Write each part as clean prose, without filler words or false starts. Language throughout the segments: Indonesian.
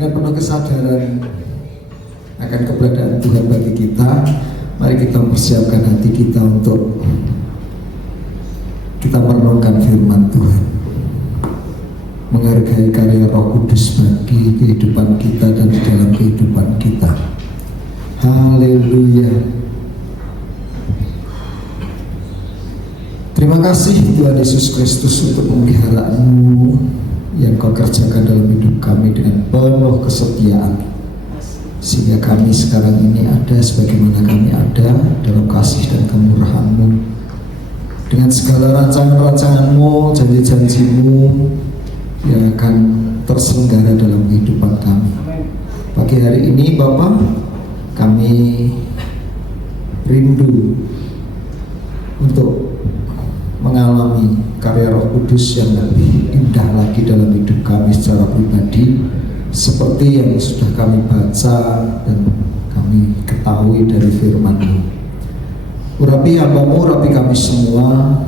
Dengan penuh kesadaran akan keberadaan Tuhan bagi kita, mari kita mempersiapkan hati kita untuk kita merenungkan firman Tuhan, menghargai karya Roh Kudus bagi kehidupan kita dan di dalam kehidupan kita. Haleluya. Terima kasih Tuhan Yesus Kristus untuk pemeliharaan-Mu yang Kau kerjakan dalam hidup kami dengan penuh kesetiaan, sehingga kami sekarang ini ada sebagaimana kami ada dalam kasih dan kemurahan-Mu, dengan segala rancangan-rancangan-Mu, janji-janji-Mu yang akan terselenggara dalam kehidupan kami. Pagi hari ini Bapa, kami rindu untuk mengalami karya Roh Kudus yang lebih indah lagi dalam hidup kami secara pribadi, seperti yang sudah kami baca dan kami ketahui dari firman-Mu. Urapi hamba-Mu, urapi kami semua,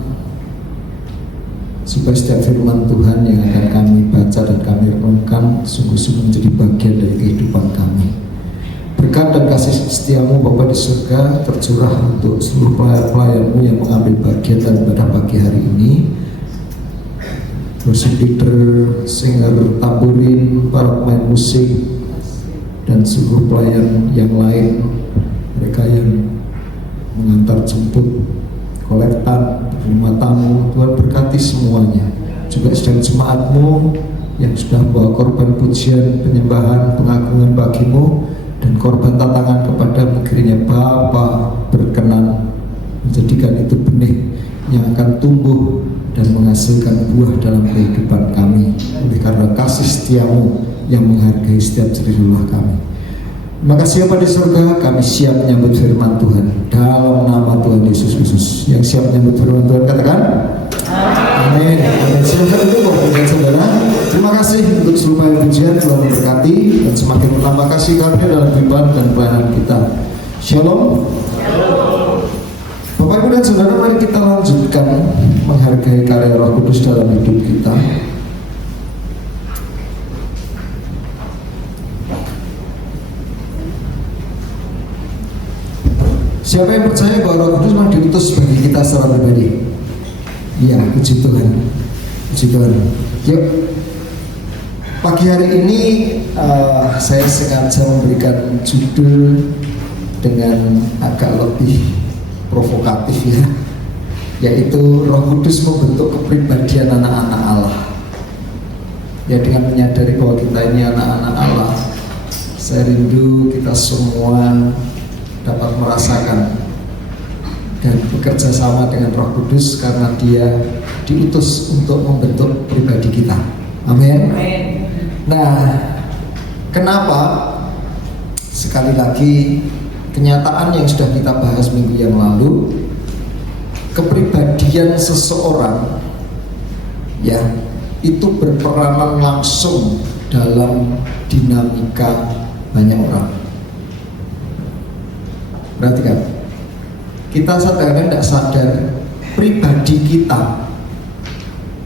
supaya setiap firman Tuhan yang akan kami baca dan kami renungkan sungguh-sungguh menjadi bagian dari kehidupan kami. Berkat dan kasih setia-Mu Bapa di surga tercurah untuk seluruh pelayan-Mu yang mengambil bagian dalam ibadah pagi hari ini, worship leader, singer, tamburin, para pemain musik, dan seluruh pelayan yang lain, mereka yang mengantar jemput, kolektan, terima tamu. Tuhan berkati semuanya, juga sedang jemaat-Mu yang sudah membawa korban pujian, penyembahan, pengagungan bagi-Mu, dan korban tantangan kepada-Mu. Kiranya Bapa berkenan menjadikan itu benih yang akan tumbuh dan menghasilkan buah dalam kehidupan kami, oleh karena kasih setia-Mu yang menghargai setiap jerih lelah kami. Terima kasih Bapa di surga, kami siap menyambut firman Tuhan dalam nama Tuhan Yesus Kristus. Yang siap menyambut firman Tuhan katakan amin. Amin. Silakan dulu Bapak dan Saudara. Terima kasih untuk seluruh pujian, Tuhan memberkati dan semakin menambah kasih karunia dalam kehidupan dan pelayanan kita. Shalom. Bapak Ibu dan Saudara, mari kita lanjutkan menghargai karya Roh Kudus dalam hidup kita. Siapa yang percaya bahwa Roh Kudus memang diutus bagi kita secara pribadi? Ya, puji Tuhan. Puji Tuhan. Yuk, pagi hari ini saya sengaja memberikan judul dengan agak lebih provokatif ya, yaitu Roh Kudus membentuk kepribadian anak-anak Allah. Ya, dengan menyadari bahwa kita ini anak-anak Allah, saya rindu kita semua dapat merasakan dan bekerja sama dengan Roh Kudus, karena Dia diutus untuk membentuk pribadi kita. Amin. Nah, kenapa? Sekali lagi, kenyataan yang sudah kita bahas minggu yang lalu, kepribadian seseorang ya itu berperanan langsung dalam dinamika banyak orang. Perhatikan, kita kadang tidak sadar pribadi kita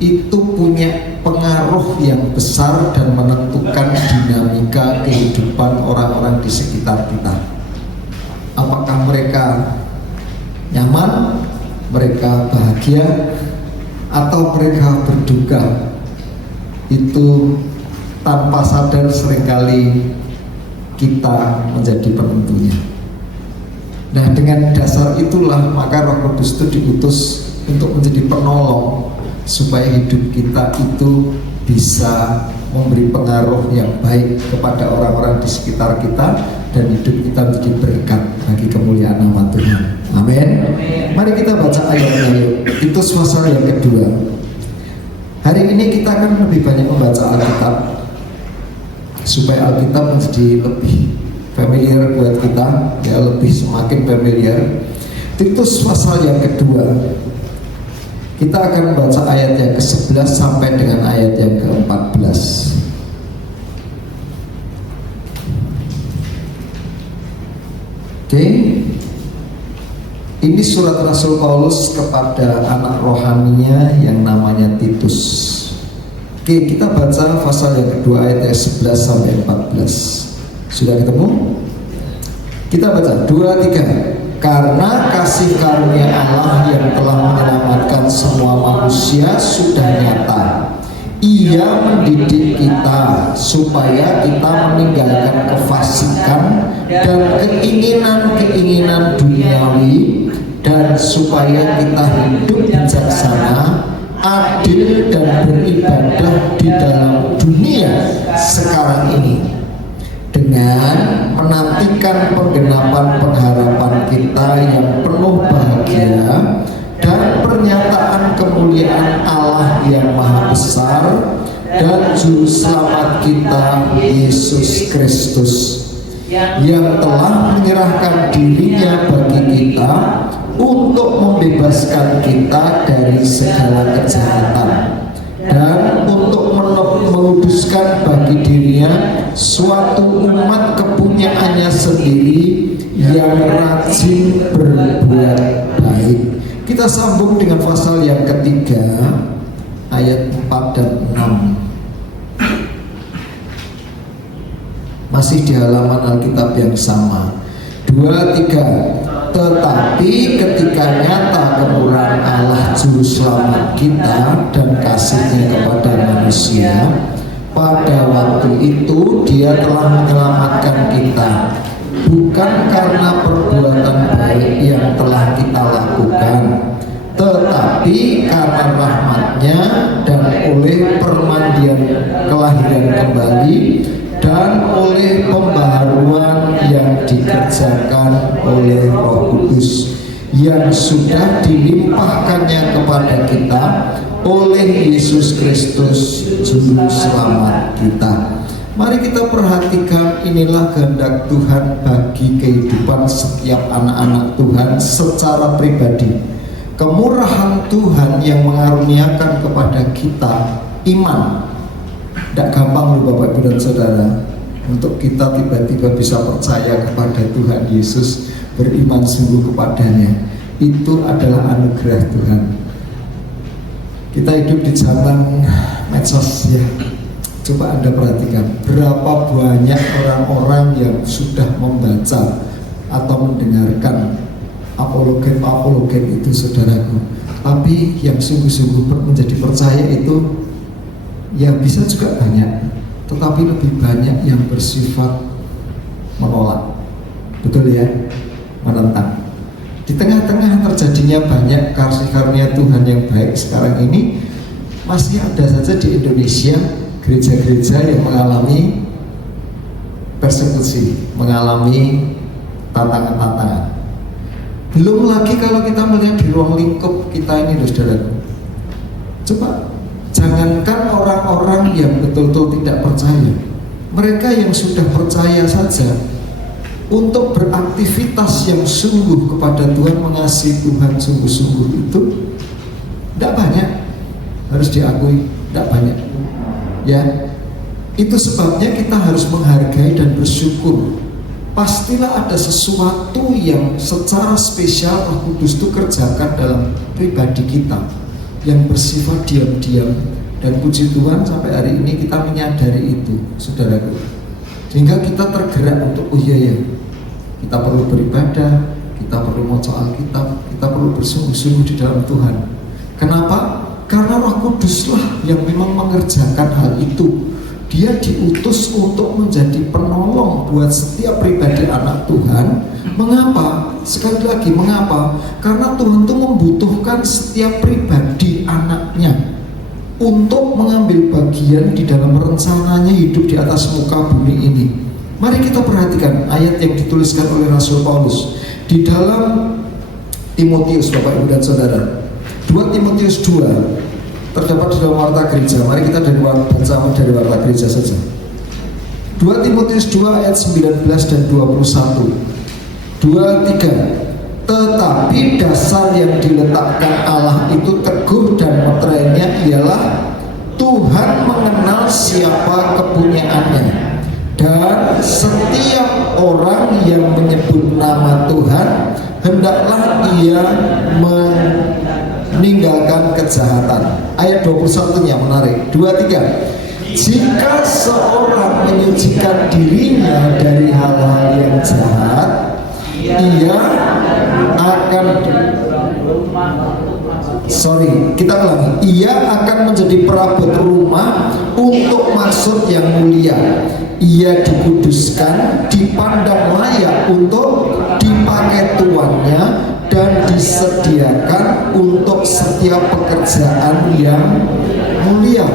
itu punya pengaruh yang besar dan menentukan dinamika kehidupan orang-orang di sekitar kita. Apakah mereka nyaman, mereka bahagia, atau mereka berduka, itu tanpa sadar seringkali kita menjadi penentunya. Nah, dengan dasar itulah maka Roh Kudus itu diutus untuk menjadi penolong, supaya hidup kita itu bisa memberi pengaruh yang baik kepada orang-orang di sekitar kita, dan hidup kita menjadi berkat bagi kemuliaan nama Tuhan. Amin. Mari kita baca ayatnya yuk. Titus pasal yang kedua. Hari ini kita akan lebih banyak membaca Alkitab, supaya Alkitab menjadi lebih familiar buat kita, ya, lebih semakin familiar. Titus pasal yang kedua, kita akan membaca ayat yang ke-11 sampai dengan ayat yang ke-14. Oke. Ini surat Rasul Paulus kepada anak rohaninya yang namanya Titus. Oke, kita baca pasal yang kedua ayat 11 sampai 14. Sudah ketemu? Kita baca 2, 3. Karena kasih karunia Allah yang telah menyelamatkan semua manusia sudah nyata. Ia mendidik kita supaya kita meninggalkan kefasikan dan keinginan-keinginan duniawi, dan supaya kita hidup bijaksana, adil, dan beribadah di dalam dunia sekarang ini, dengan menantikan penggenapan pengharapan kita yang penuh bahagia dan pernyataan kemuliaan Allah yang maha besar dan juru selamat kita Yesus Kristus, yang telah menyerahkan dirinya bagi kita untuk membebaskan kita dari segala kejahatan, dan untuk menguduskan bagi dirinya suatu umat kepunyaannya sendiri yang rajin berbuat baik. Kita sambung dengan pasal yang ketiga ayat 4 dan 6. Masih di halaman Alkitab yang sama. 2, 3. Tetapi ketika nyata kemurahan Allah juru selamat kita dan kasihnya kepada manusia, pada waktu itu Dia telah menyelamatkan kita, bukan karena perbuatan baik yang telah kita lakukan, tetapi karena rahmat-Nya dan oleh permandian kelahiran kembali, dan oleh pembaharuan yang dikerjakan oleh Roh Kudus yang sudah dilimpahkannya kepada kita oleh Yesus Kristus juru selamat kita. Mari kita perhatikan, inilah kehendak Tuhan bagi kehidupan setiap anak-anak Tuhan secara pribadi. Kemurahan Tuhan yang mengaruniakan kepada kita iman. Tidak gampang loh Bapak Ibu dan Saudara, untuk kita tiba-tiba bisa percaya kepada Tuhan Yesus, beriman sungguh kepadanya. Itu adalah anugerah Tuhan. Kita hidup di zaman medsos ya. Coba Anda perhatikan berapa banyak orang-orang yang sudah membaca atau mendengarkan apologet itu, saudaraku. Tapi yang sungguh-sungguh menjadi percaya itu ya bisa juga banyak, tetapi lebih banyak yang bersifat menolak. Betul ya? Menentang. Di tengah-tengah terjadinya banyak kasih karunia Tuhan yang baik sekarang ini, masih ada saja di Indonesia gereja-gereja yang mengalami persekusi, mengalami tantangan-tantangan. Belum lagi kalau kita melihat di ruang lingkup kita ini, saudara. Coba, jangankan orang-orang yang betul-betul tidak percaya, mereka yang sudah percaya saja, untuk beraktivitas yang sungguh kepada Tuhan, mengasihi Tuhan sungguh-sungguh itu tidak banyak, harus diakui, tidak banyak. Ya, itu sebabnya kita harus menghargai dan bersyukur. Pastilah ada sesuatu yang secara spesial Roh Kudus itu kerjakan dalam pribadi kita, yang bersifat diam-diam, dan puji Tuhan sampai hari ini kita menyadari itu, saudaraku. Sehingga kita tergerak untuk, oh iya ya, kita perlu beribadah, kita perlu membaca Alkitab, kita perlu bersungguh-sungguh di dalam Tuhan. Kenapa? Karena Roh Kuduslah yang memang mengerjakan hal itu. Dia diutus untuk menjadi penolong buat setiap pribadi anak Tuhan. Mengapa? Sekali lagi, mengapa? Karena Tuhan itu membutuhkan setiap pribadi anaknya untuk mengambil bagian di dalam rencananya hidup di atas muka bumi ini. Mari kita perhatikan ayat yang dituliskan oleh Rasul Paulus di dalam Timotius, Bapak Ibu dan Saudara. 2 Timotius 2 terdapat di dalam Warta Gereja. Mari kita baca dari Warta Gereja saja. 2 Timotius 2 ayat 19 dan 21. 2, 3. Tetapi dasar yang diletakkan Allah itu teguh, dan meterainya ialah Tuhan mengenal siapa kepunyaannya, dan setiap orang yang menyebut nama Tuhan hendaklah ia meninggalkan kejahatan. Ayat 21-nya menarik. 23. Jika seorang menyucikan dirinya dari hal-hal yang jahat, ia akan ia akan menjadi perabot rumah untuk maksud yang mulia. Ia dikuduskan, dipandang layak untuk dipakai tuannya, dan disediakan untuk setiap pekerjaan yang mulia.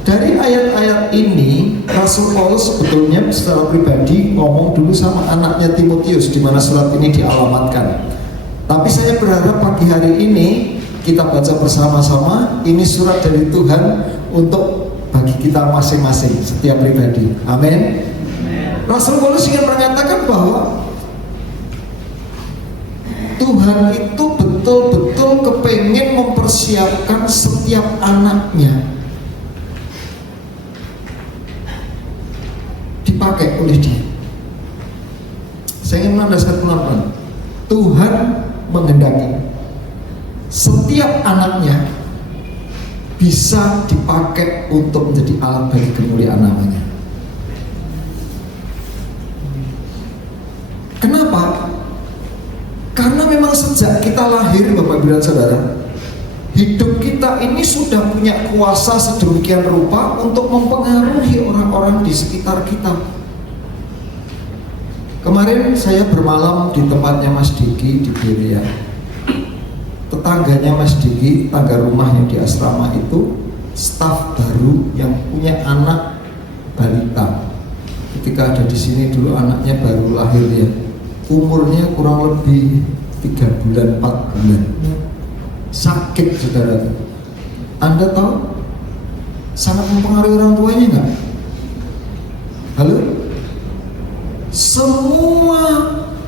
Dari ayat-ayat ini, Rasul Paulus sebetulnya secara pribadi ngomong dulu sama anaknya Timotius, di mana surat ini dialamatkan. Tapi saya berharap pagi hari ini kita baca bersama-sama. Ini surat dari Tuhan untuk bagi kita masing-masing, setiap pribadi. Amin. Rasul Paulus ingin mengatakan bahwa Tuhan itu betul-betul kepengen mempersiapkan setiap anaknya dipakai oleh Dia. Saya ingin menandaskan pelan-pelan. Tuhan menghendaki setiap anaknya bisa dipakai untuk menjadi alat bagi kemuliaan namanya. Kenapa? Karena memang sejak kita lahir, Bapak Ibu dan Saudara, hidup kita ini sudah punya kuasa sedemikian rupa untuk mempengaruhi orang-orang di sekitar kita. Kemarin saya bermalam di tempatnya Mas Diki di Berea. Tetangganya Mas Diki, tangga rumahnya di asrama itu, staf baru yang punya anak balita. Ketika ada di sini dulu anaknya baru lahir ya, umurnya kurang lebih 3 bulan 4 bulan. Sakit saudara. Anda tahu sangat mempengaruhi orang tuanya nggak? Halo? Semua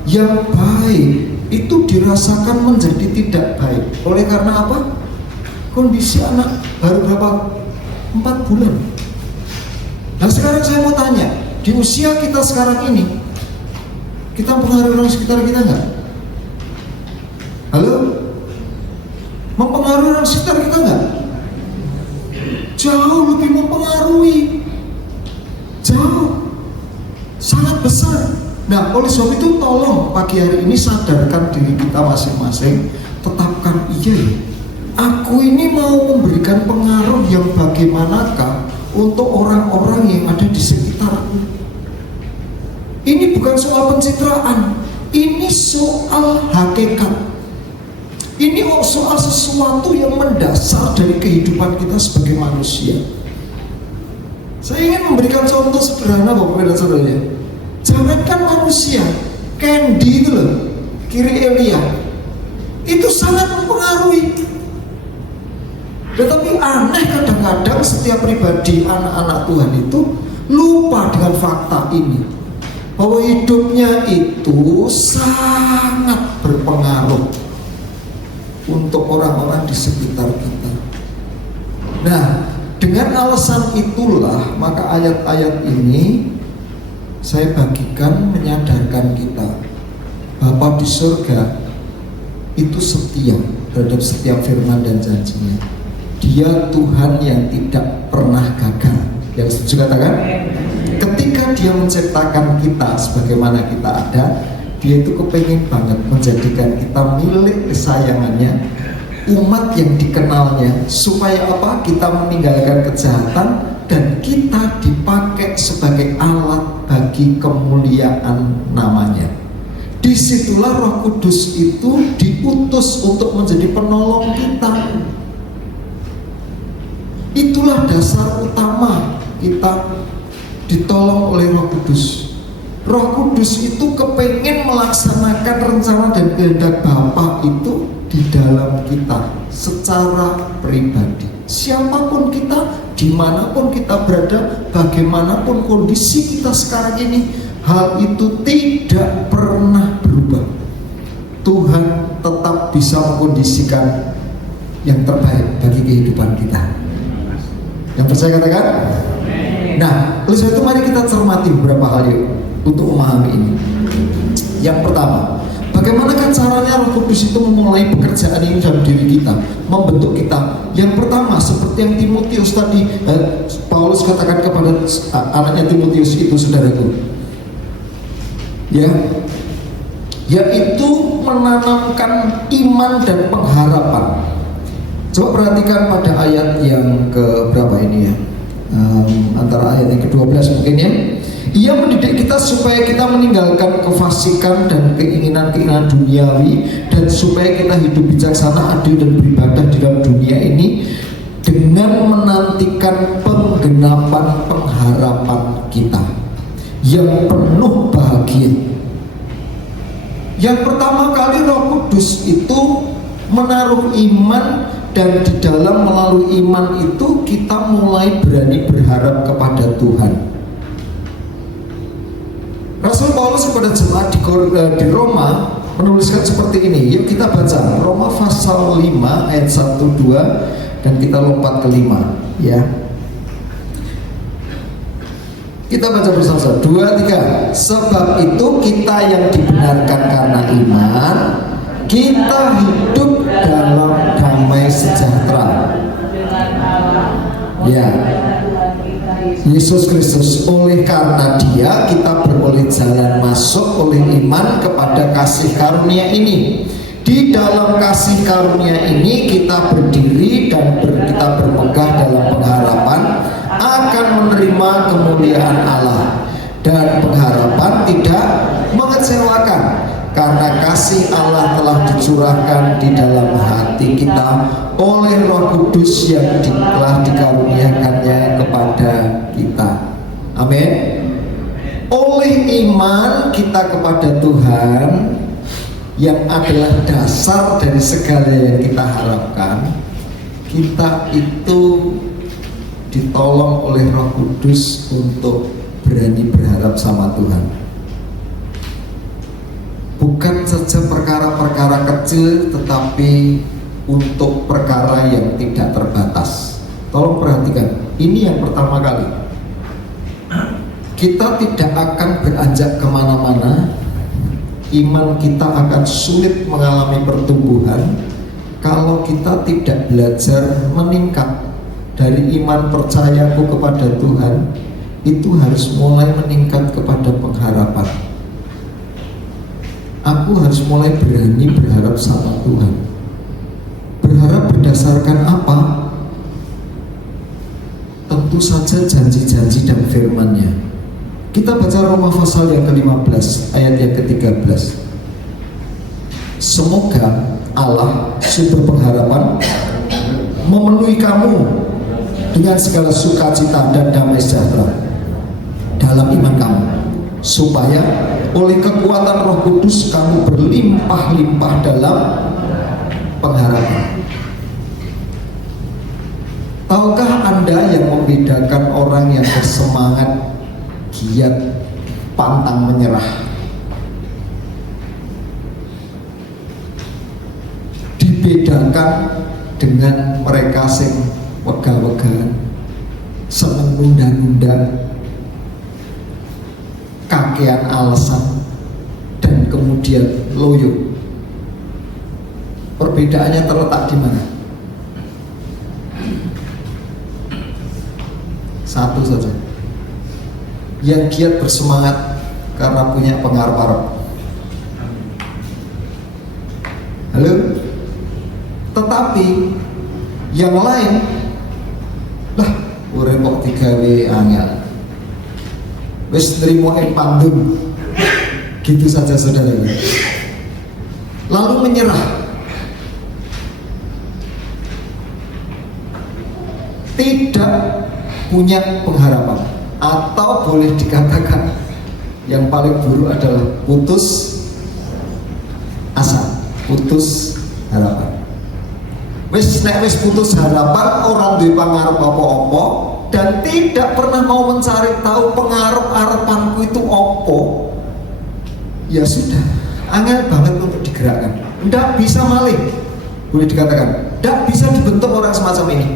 yang baik itu dirasakan menjadi tidak baik. Oleh karena apa? Kondisi anak baru berapa? 4 bulan. Nah sekarang saya mau tanya, di usia kita sekarang ini, kita mempengaruhi orang sekitar kita nggak? Halo? Mempengaruhi orang sekitar kita nggak? Jauh lebih mempengaruhi. Jauh. Sangat besar. Nah, oleh sebab itu tolong pagi hari ini sadarkan diri kita masing-masing. Tetapkan iya ya, aku ini mau memberikan pengaruh yang bagaimanakah untuk orang-orang yang ada di sekitarku. Ini bukan soal pencitraan, ini soal hakikat. Ini soal sesuatu yang mendasar dari kehidupan kita sebagai manusia. Saya ingin memberikan contoh sederhana Bapak dan Saudara. Jangankan manusia, Candy itu loh, kiri Elia, itu sangat mempengaruhi. Tetapi aneh kadang-kadang setiap pribadi anak-anak Tuhan itu lupa dengan fakta ini, bahwa hidupnya itu sangat berpengaruh untuk orang-orang di sekitar kita. Nah, dengan alasan itulah maka ayat-ayat ini saya bagikan menyadarkan kita, Bapa di surga itu setia terhadap setiap firman dan janjinya. Dia Tuhan yang tidak pernah gagal. Yang setuju katakan? Ketika Dia menciptakan kita sebagaimana kita ada, Dia itu kepengen banget menjadikan kita milik kesayangannya, umat yang dikenalnya, supaya apa? Kita meninggalkan kejahatan dan kita dipakai sebagai alat bagi kemuliaan namanya. Disitulah Roh Kudus itu diutus untuk menjadi penolong kita. Itulah dasar utama kita ditolong oleh Roh Kudus. Roh Kudus itu kepengen melaksanakan rencana dan kehendak Bapa itu di dalam kita secara pribadi. Siapapun kita, dimanapun kita berada, bagaimanapun kondisi kita sekarang ini, hal itu tidak pernah berubah. Tuhan tetap bisa mengkondisikan yang terbaik bagi kehidupan kita. Yang percaya katakan? Nah, oleh sebab itu mari kita cermati beberapa hal yuk untuk memahami ini. Yang pertama, Bagaimanakah caranya Roh Kudus itu memulai pekerjaan ini dalam diri kita, membentuk kita? Yang pertama, seperti yang Timotius tadi, Paulus katakan kepada anaknya Timotius itu, saudaraku, ya, yaitu menanamkan iman dan pengharapan. Coba perhatikan pada ayat yang ke berapa ini ya, antara ayat yang ke-12 mungkin ya. Ia mendidik kita supaya kita meninggalkan kefasikan dan keinginan-keinginan duniawi, dan supaya kita hidup bijaksana, adil dan beribadah di dalam dunia ini dengan menantikan penggenapan pengharapan kita yang penuh bahagia. Yang pertama kali Roh Kudus itu menaruh iman, dan di dalam melalui iman itu kita mulai berani berharap kepada Tuhan. Rasul Paulus kepada jemaat di Roma menuliskan seperti ini. Yuk kita baca Roma pasal 5 ayat 1, 2, dan kita lompat ke 5 ya. Kita baca bersama-sama 2, 3. Sebab itu kita yang dibenarkan karena iman, kita hidup dalam damai sejahtera. Ya, Yesus Kristus, oleh karena Dia kita beroleh jalan masuk oleh iman kepada kasih karunia ini. Di dalam kasih karunia ini kita berdiri dan kita bermegah dalam pengharapan akan menerima kemuliaan Allah, dan pengharapan tidak mengecewakan karena kasih Allah telah dicurahkan di dalam hati kita oleh Roh Kudus yang telah dikaruniakannya kepada kita. Amin. Oleh iman kita kepada Tuhan, yang adalah dasar dari segala yang kita harapkan, kita itu ditolong oleh Roh Kudus untuk berani berharap sama Tuhan. Bukan saja perkara-perkara kecil, tetapi untuk perkara yang tidak terbatas. Tolong perhatikan, ini yang pertama kali. Kita tidak akan beranjak kemana-mana, iman kita akan sulit mengalami pertumbuhan kalau kita tidak belajar meningkat. Dari iman percayaku kepada Tuhan, itu harus mulai meningkat kepada pengharapan. Aku harus mulai berani berharap sama Tuhan. Berharap berdasarkan apa? Tentu saja janji-janji dan firman-Nya. Kita baca Roma pasal yang ke-15 ayat yang ke-13. Semoga Allah sumber pengharapan memenuhi kamu dengan segala sukacita dan damai sejahtera dalam iman kamu, supaya oleh kekuatan Roh Kudus kamu berlimpah-limpah dalam pengharapan. Tahukah Anda yang membedakan orang yang bersemangat, giat, pantang menyerah? Dibedakan dengan mereka yang wegah-wegahan, seneng nunda-nunda, kakean alasan, dan kemudian loyo. Perbedaannya terletak di mana? Satu saja. Yang giat bersemangat karena punya pengarep-arep. Halo? Tetapi yang lain, lah urip kok digawe angel, wis nrimo ing pandum, gitu saja saudara. Lalu menyerah, tidak punya pengharapan, atau boleh dikatakan yang paling buruk adalah putus asa, putus harapan. Wis putus harapan, orang duwe pangarep apa-apa, dan tidak pernah mau mencari tahu pengarep-arepanku itu apa. Ya sudah, angel banget untuk digerakkan. Tidak bisa malih, boleh dikatakan. Tidak bisa dibentuk orang semacam ini,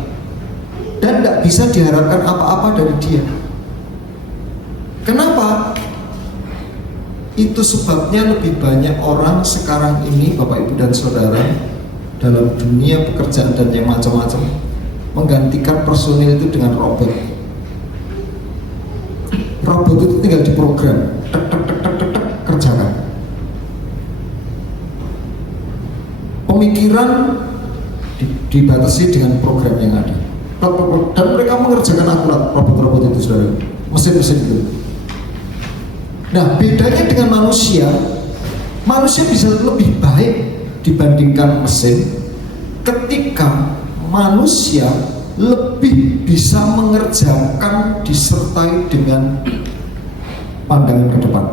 dan tidak bisa diharapkan apa-apa dari dia. Kenapa? Itu sebabnya lebih banyak orang sekarang ini, Bapak Ibu dan Saudara, dalam dunia pekerjaan dan yang macam-macam, menggantikan personil itu dengan robot. Robot itu tinggal diprogram, tek tek tek tek tek, tek, kerjakan. Pemikiran dibatasi dengan program yang ada, dan mereka mengerjakan akurat. Robot-robot itu, saudara, mesin-mesin itu. Nah, bedanya dengan manusia bisa lebih baik dibandingkan mesin ketika manusia lebih bisa mengerjakan disertai dengan pandangan ke depan.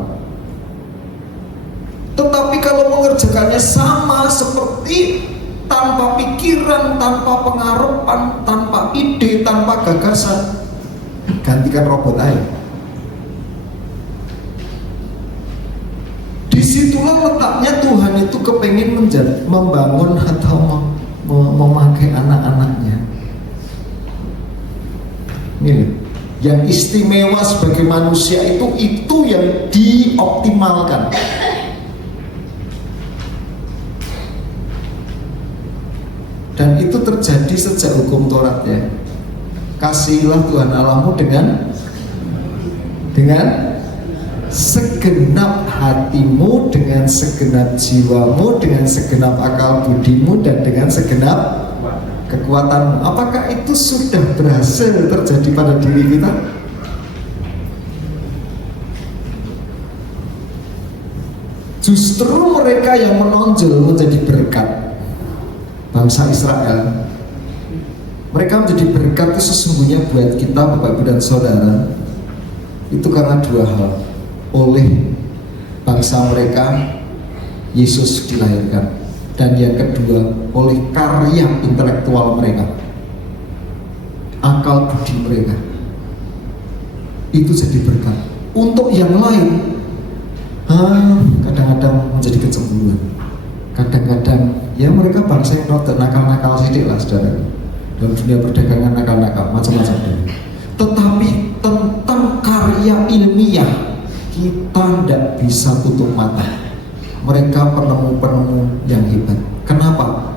Tetapi kalau mengerjakannya sama seperti tanpa pikiran, tanpa pengharapan, tanpa ide, tanpa gagasan, gantikan robot aja. Disitulah letaknya Tuhan itu kepengen membangun atau memakai anak-anaknya. Ini yang istimewa sebagai manusia itu yang dioptimalkan. Dan itu terjadi sejak hukum Taurat, ya. Kasihilah Tuhan Allahmu dengan segenap hatimu, dengan segenap jiwamu, dengan segenap akal budimu, dan dengan segenap kekuatanmu. Apakah itu sudah berhasil terjadi pada diri kita? Justru mereka yang menonjol menjadi berkat. Bangsa Israel, mereka menjadi berkat itu sesungguhnya buat kita, Bapak Ibu dan Saudara, itu karena dua hal. Oleh bangsa mereka Yesus dilahirkan, dan yang kedua oleh karya intelektual mereka, akal budi mereka itu jadi berkat. Untuk yang lain kadang-kadang menjadi kecemburuan, kadang-kadang ya mereka bangsa yang rada nakal-nakal sidik lah, saudara. Dalam dunia perdagangan nakal-nakal macam-macam. Tetapi tentang karya ilmiah kita tidak bisa tutup mata. Mereka penemu-penemu yang hebat. Kenapa?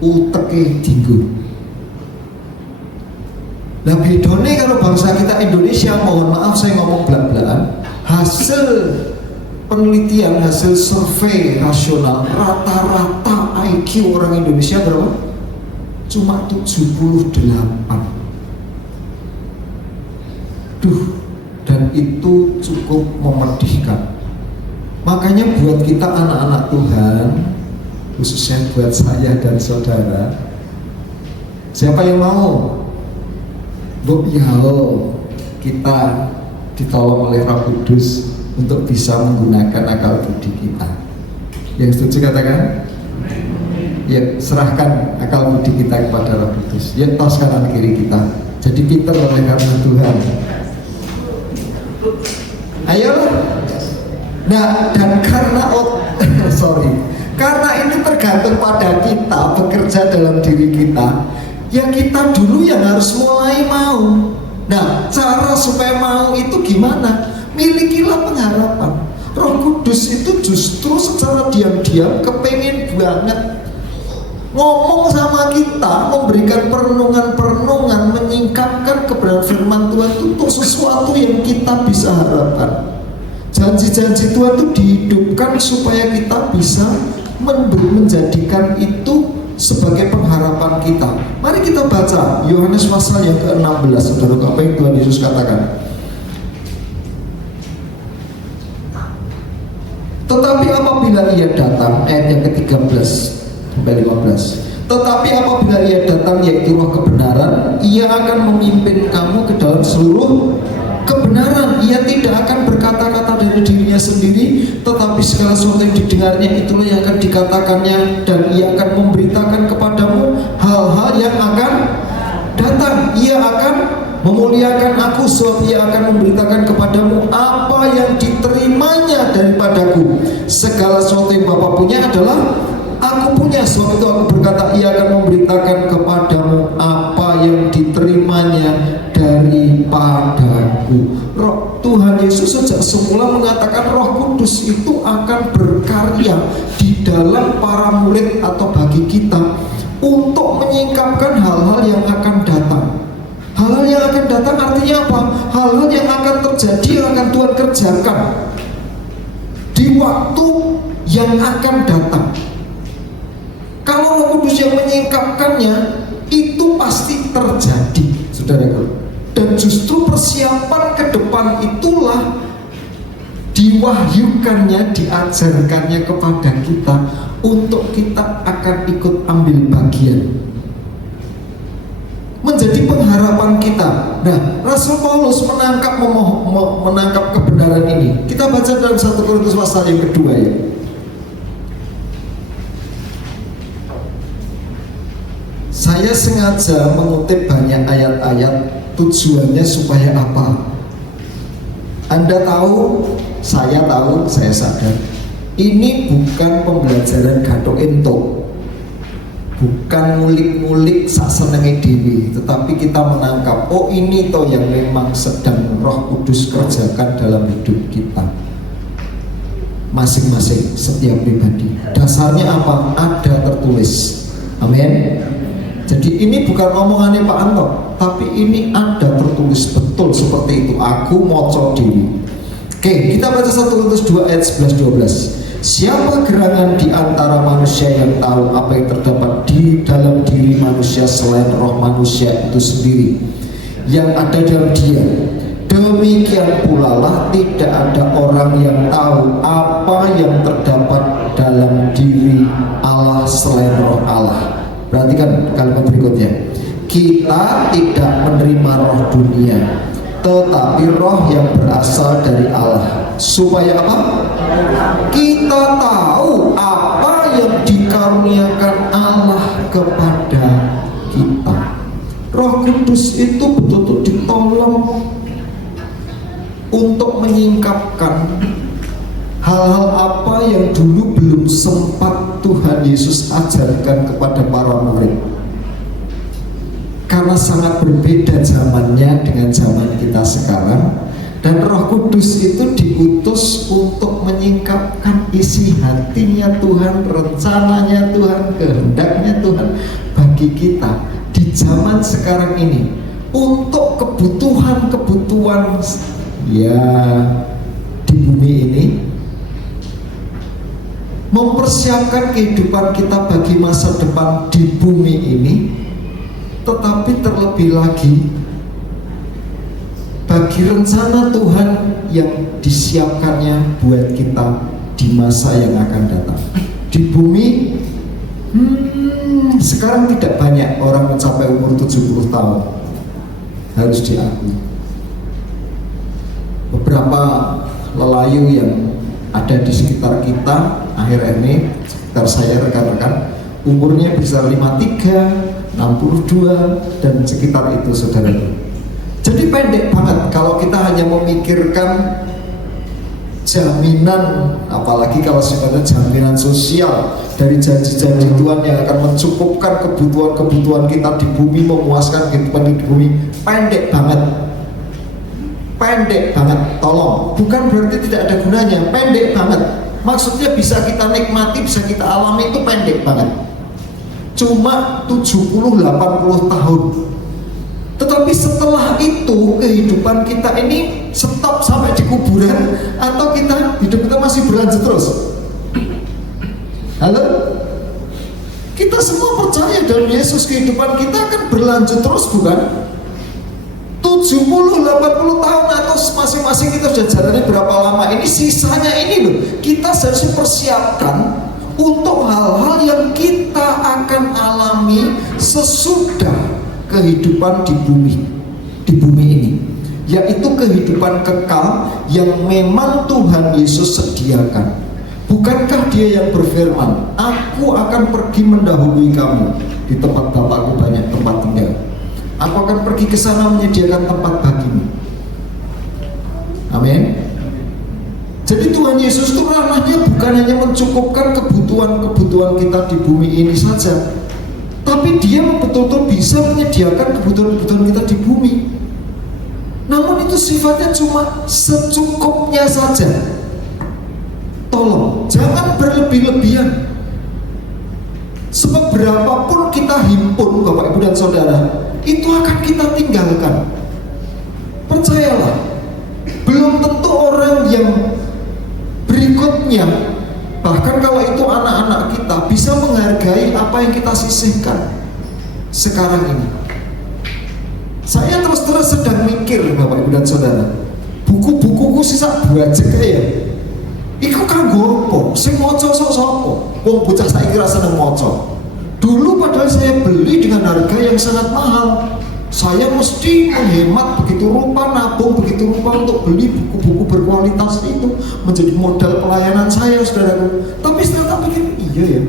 Uteke dinggo. Nah, bedone kalau bangsa kita Indonesia, mohon maaf saya ngomong belak-belakan, hasil penelitian, hasil survei rasional, rata-rata IQ orang Indonesia berapa? Cuma 78. Dan itu cukup memedihkan. Makanya buat kita anak-anak Tuhan, khususnya buat saya dan saudara, siapa yang mau? Kita ditolong oleh Roh Kudus untuk bisa menggunakan akal budi kita. Yang setuju katakan? Ya, serahkan akal budi kita kepada Roh Kudus. Ya, tos kanan kiri kita. Jadi pintar oleh karena Tuhan. Ayo. Nah, dan karena karena ini tergantung pada kita, bekerja dalam diri kita. Ya kita dulu yang harus mulai mau. Nah, cara supaya mau itu gimana? Milikilah pengharapan. Roh Kudus itu justru secara diam-diam kepengen banget ngomong sama kita, memberikan perenungan-perenungan, menyingkapkan kebenaran firman Tuhan itu untuk sesuatu yang kita bisa harapkan. Janji-janji Tuhan itu dihidupkan supaya kita bisa menjadikan itu sebagai pengharapan kita. Mari kita baca Yohanes pasal yang ke-16, saudara, apa yang Tuhan Yesus katakan. Tetapi apabila ia datang, ayat yang ke-13 sampai 15. Tetapi apabila ia datang, yaitu Roh kebenaran, ia akan memimpin kamu ke dalam seluruh kebenaran. Ia tidak akan berkata-kata dari dirinya sendiri, tetapi segala sesuatu yang didengarnya itulah yang akan dikatakannya, dan ia akan memberitakan kepadamu hal-hal yang akan datang. Ia akan memuliakan aku, sebab ia akan memberitakan kepadamu apa yang diterimanya daripadaku. Segala sesuatu yang Bapa punya adalah aku punya, sebab itu aku berkata ia akan memberitakan kepadamu apa yang diterimanya daripadaku. Roh Tuhan Yesus sejak semula mengatakan Roh Kudus itu akan berkarya di dalam para murid atau bagi kita untuk menyingkapkan hal-hal yang akan datang. Hal-hal yang akan datang artinya apa? Hal-hal yang akan terjadi, yang akan Tuhan kerjakan di waktu yang akan datang. Kalau Roh Kudus yang menyingkapkannya, itu pasti terjadi, saudaraku. Dan justru persiapan ke depan itulah diwahyukannya, diajarkannya kepada kita untuk kita akan ikut ambil bagian, menjadi pengharapan kita. Nah, Rasul Paulus menangkap kebenaran ini. Kita baca dalam 1 Korintus pasal yang kedua ya. Saya sengaja mengutip banyak ayat-ayat, tujuannya supaya apa? Anda tahu, saya sadar, ini bukan pembelajaran gathok entuk, bukan ngulik-ngulik sak senenge dhewe, tetapi kita menangkap, oh ini toh yang memang sedang Roh Kudus kerjakan dalam hidup kita masing-masing, setiap pribadi. Dasarnya apa? Ada tertulis. Amin. Jadi ini bukan omongannya Pak Anto, tapi ini ada tertulis betul seperti itu. Aku moco diri. Oke, kita baca 1 Korintus 2 ayat 11-12. Siapa gerangan di antara manusia yang tahu apa yang terdapat di dalam diri manusia selain roh manusia itu sendiri yang ada dalam dia? Demikian pula lah tidak ada orang yang tahu apa yang terdapat dalam diri Allah selain roh Allah. Perhatikan kalimat berikutnya. Kita tidak menerima roh dunia, tetapi roh yang berasal dari Allah. Supaya apa? Kita tahu apa yang dikaruniakan Allah kepada kita. Roh Kudus itu betul-betul ditolong untuk menyingkapkan hal-hal apa yang dulu belum sempat Tuhan Yesus ajarkan kepada para murid. Karena sangat berbeda zamannya dengan zaman kita sekarang, dan Roh Kudus itu diutus untuk menyingkapkan isi hatinya Tuhan, rencananya Tuhan, kehendaknya Tuhan bagi kita di zaman sekarang ini, untuk kebutuhan-kebutuhan ya di bumi ini, mempersiapkan kehidupan kita bagi masa depan di bumi ini, tetapi terlebih lagi bagi rencana Tuhan yang disiapkannya buat kita di masa yang akan datang. Di bumi sekarang tidak banyak orang mencapai umur 70 tahun, harus diakui. Beberapa lelayu yang ada di sekitar kita akhir ini, sekitar saya, rekan-rekan, umurnya bisa 53, 62 dan sekitar itu, saudara. Jadi pendek banget kalau kita hanya memikirkan jaminan, apalagi kalau sifatnya jaminan sosial dari janji-janji Tuhan yang akan mencukupkan kebutuhan-kebutuhan kita di bumi, memuaskan kehidupan di bumi. Pendek banget, tolong, bukan berarti tidak ada gunanya, pendek banget. Maksudnya bisa kita nikmati, bisa kita alami, itu pendek banget. Cuma 70-80 tahun. Tetapi setelah itu kehidupan kita ini stop sampai di kuburan, atau hidup kita masih berlanjut terus? Halo? Kita semua percaya dalam Yesus, kehidupan kita akan berlanjut terus, bukan? 70-80 tahun atau masing-masing kita sudah jalani berapa lama ini, sisanya ini loh kita harus persiapkan untuk hal-hal yang kita akan alami sesudah kehidupan di bumi ini, yaitu kehidupan kekal yang memang Tuhan Yesus sediakan. Bukankah Dia yang berfirman, aku akan pergi mendahului kamu, di tempat Bapakku banyak tempat tinggal, aku akan pergi ke sana menyediakan tempat bagimu. Amin. Jadi Tuhan Yesus itu ranahnya bukan hanya mencukupkan kebutuhan-kebutuhan kita di bumi ini saja, tapi Dia betul-betul bisa menyediakan kebutuhan-kebutuhan kita di bumi. Namun itu sifatnya cuma secukupnya saja. Tolong jangan berlebih-lebihan. Sebab berapapun kita himpun Bapak Ibu dan Saudara, itu akan kita tinggalkan. Percayalah, belum tentu orang yang berikutnya, bahkan kalau itu anak-anak kita, bisa menghargai apa yang kita sisihkan sekarang ini. Saya terus-terus sedang mikir Bapak Ibu dan Saudara, buku-bukuku sisa buajek ya. Iku kanggo apa? Sing maca sok sapa? Wong bocah saiki ra seneng maca. Dulu padahal saya beli dengan harga yang sangat mahal. Saya mesti menghemat begitu rupa, nabung begitu rupa untuk beli buku-buku berkualitas itu menjadi modal pelayanan saya, saudaraku. Tapi setelah tak pikir, iya ya.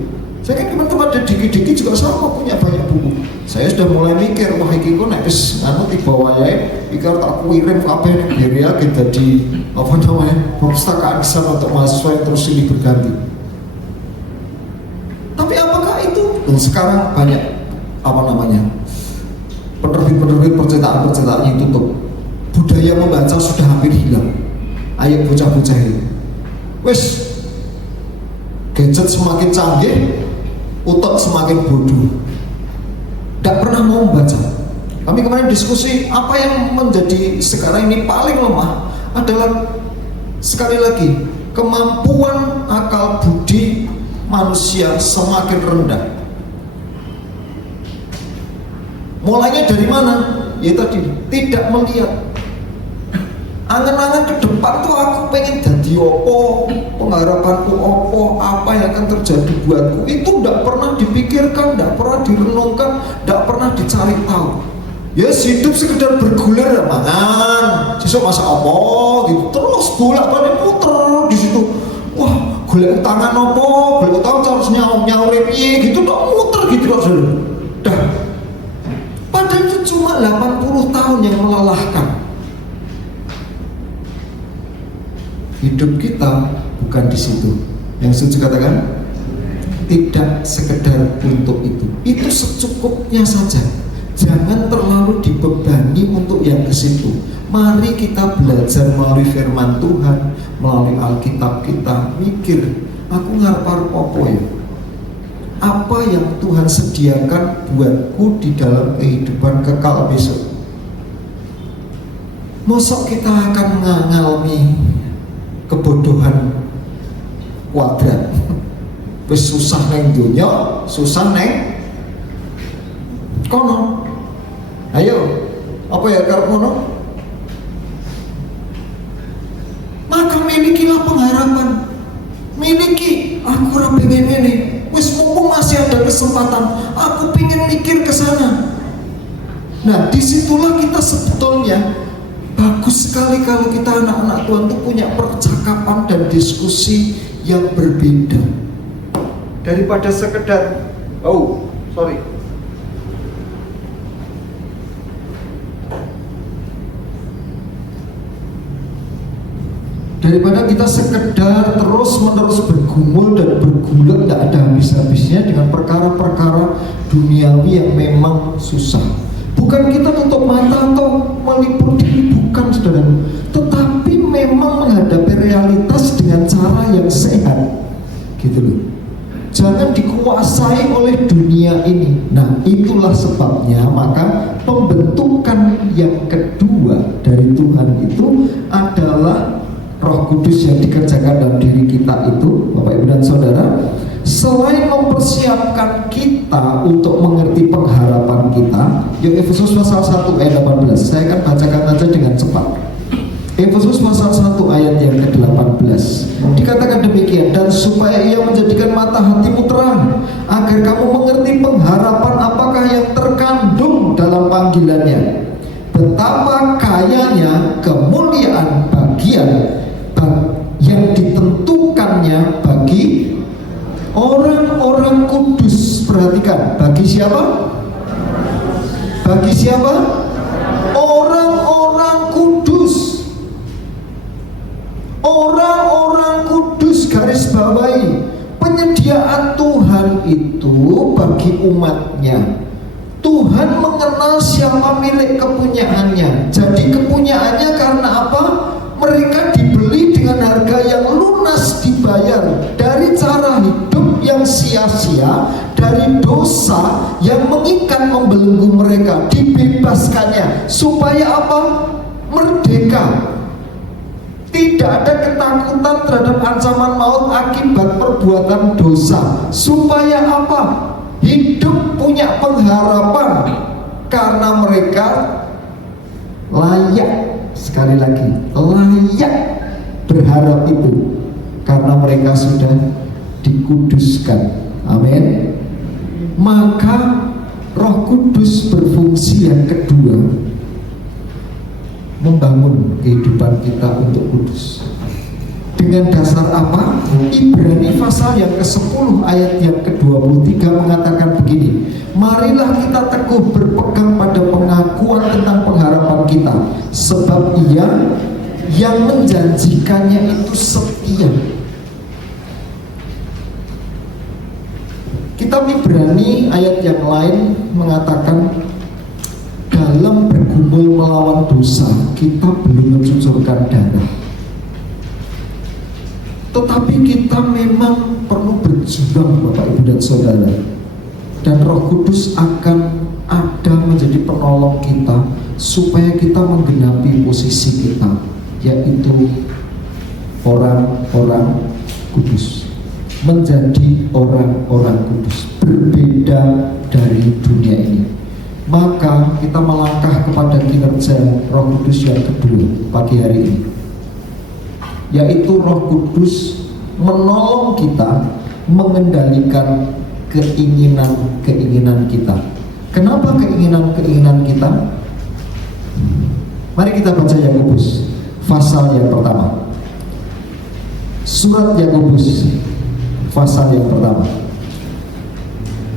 Saya kan teman-teman ada dikit-dikit juga sama punya banyak buku. Saya sudah mulai mikir, wah iki kok nek wis anu tiba wayahe, iki tak kirim kabeh ning Beria jadi apa namanya? Perpustakaan di sana untuk mahasiswa yang terus silih berganti. Tapi apakah itu? Dan sekarang banyak apa namanya? Penerbit-penerbit percetakan yang tutup. Budaya membaca sudah hampir hilang. Ayo bocah-bocah ini. Wes gadget semakin canggih, otak semakin bodoh. Tidak pernah mau membaca. Kami kemarin diskusi apa yang menjadi sekarang ini paling lemah adalah sekali lagi kemampuan akal budi manusia semakin rendah. Mulainya dari mana? Ya tadi, tidak melihat. Angan-angan ke depan tuh aku pengen jadi opo, pengharapanku opo, apa yang akan terjadi buatku. Itu tidak pernah dipikirkan, tidak pernah direnungkan, tidak pernah dicari tahu. Ya hidup sekedar bergulir mangan, sesuk masak apa gitu. Terus bolak-balik muter di situ. Wah, golek tangan opo, golek tangan harus nyaur piye gitu, tok muter gitu kok. Dah. Padahal itu cuma 80 tahun yang melelahkan. Hidup kita bukan di situ. Yang setuju katakan, tidak sekedar untuk itu. Itu secukupnya saja. Jangan terlalu dibebani untuk yang ke situ. Mari kita belajar melalui firman Tuhan, melalui Alkitab kita, mikir, aku ngarep-arep apa ya? Apa yang Tuhan sediakan buatku di dalam kehidupan kekal besok? Mosok kita akan mengalami kebodohan kuadrat. Wis susah neng dunia, susah neng kono. Ayo, apa ya karep kono? Maka milikilah pengharapan. Miliki, aku ora pengen ngene. Wis mumpung masih ada kesempatan, aku pengen mikir ke sana. Nah, disitulah kita sebetulnya bagus sekali kalau kita anak-anak Tuhan itu punya percakapan dan diskusi yang berbeda daripada sekedar daripada kita sekedar terus-menerus bergumul dan bergulat tidak ada habis-habisnya dengan perkara-perkara duniawi yang memang susah. Bukan kita tutup mata atau meliput diri, bukan saudara, tetapi memang menghadapi realitas dengan cara yang sehat, gitu loh. Jangan dikuasai oleh dunia ini. Nah, itulah sebabnya maka pembentukan yang kedua dari Tuhan itu adalah Roh Kudus yang dikerjakan dalam diri kita itu, Bapak Ibu dan Saudara. Selain mempersiapkan kita untuk mengerti pengharapan kita, yuk Efesus pasal 1 ayat 18. Saya akan bacakan saja dengan cepat. Efesus pasal 1 ayat yang ke-18 dikatakan demikian, dan supaya ia menjadikan mata hatimu terang, agar kamu mengerti pengharapan apakah yang terkandung dalam panggilannya, betapa kayanya kemuliaan bagian yang ditentukannya bagi orang-orang kudus. Perhatikan, bagi siapa? Bagi siapa? Orang-orang kudus. Orang-orang kudus, garis bawahi. Penyediaan Tuhan itu bagi umatnya. Tuhan mengenal siapa milik kepunyaan kepunyaannya. Jadi kepunyaannya karena apa? Mereka dibeli dengan harga yang lunas dibayar dari cara hidup yang sia-sia, dari dosa yang mengikat membelenggu mereka, dibebaskannya supaya apa? Merdeka. Tidak ada ketakutan terhadap ancaman maut akibat perbuatan dosa. Supaya apa? Hidup punya pengharapan karena mereka layak. Sekali lagi, layak berharap itu karena mereka sudah dikuduskan. Amin. Maka Roh Kudus berfungsi yang kedua, membangun kehidupan kita untuk kudus. Dengan dasar apa? Ibrani pasal yang ke-10 ayat yang ke-23 mengatakan begini, marilah kita teguh berpegang pada pengakuan tentang pengharapan kita, sebab Ia yang menjanjikannya itu setia. Kitab Ibrani ayat yang lain mengatakan, dalam bergumul melawan dosa kita belum mencucurkan darah, tetapi kita memang perlu berjuang, Bapak Ibu dan Saudara. Dan Roh Kudus akan ada menjadi penolong kita supaya kita menggenapi posisi kita, yaitu orang-orang kudus, menjadi orang-orang kudus, berbeda dari dunia ini. Maka kita melangkah kepada kinerja Roh Kudus yang kedua pagi hari ini, yaitu Roh Kudus menolong kita mengendalikan keinginan-keinginan kita. Kenapa keinginan-keinginan kita? Mari kita baca Yakobus pasal yang pertama. Surat Yakobus pasal yang pertama.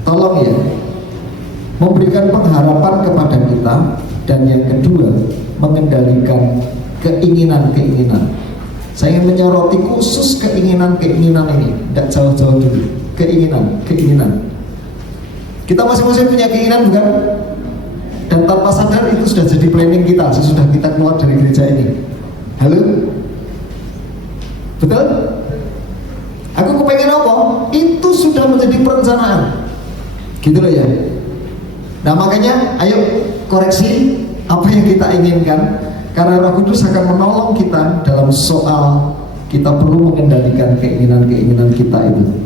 Tolong ya, memberikan pengharapan kepada kita, dan yang kedua mengendalikan keinginan-keinginan. Saya ingin menyoroti khusus keinginan-keinginan ini, tidak jauh-jauh dulu. Keinginan. Kita masing-masing punya keinginan, bukan? Dan tanpa sadar itu sudah jadi planning kita sesudah kita keluar dari gereja ini. Halo? Betul? Aku kepengen apa? Itu sudah menjadi perencanaan. Gitu loh ya. Nah makanya ayo koreksi apa yang kita inginkan, karena Roh Kudus akan menolong kita dalam soal kita perlu mengendalikan keinginan-keinginan kita itu.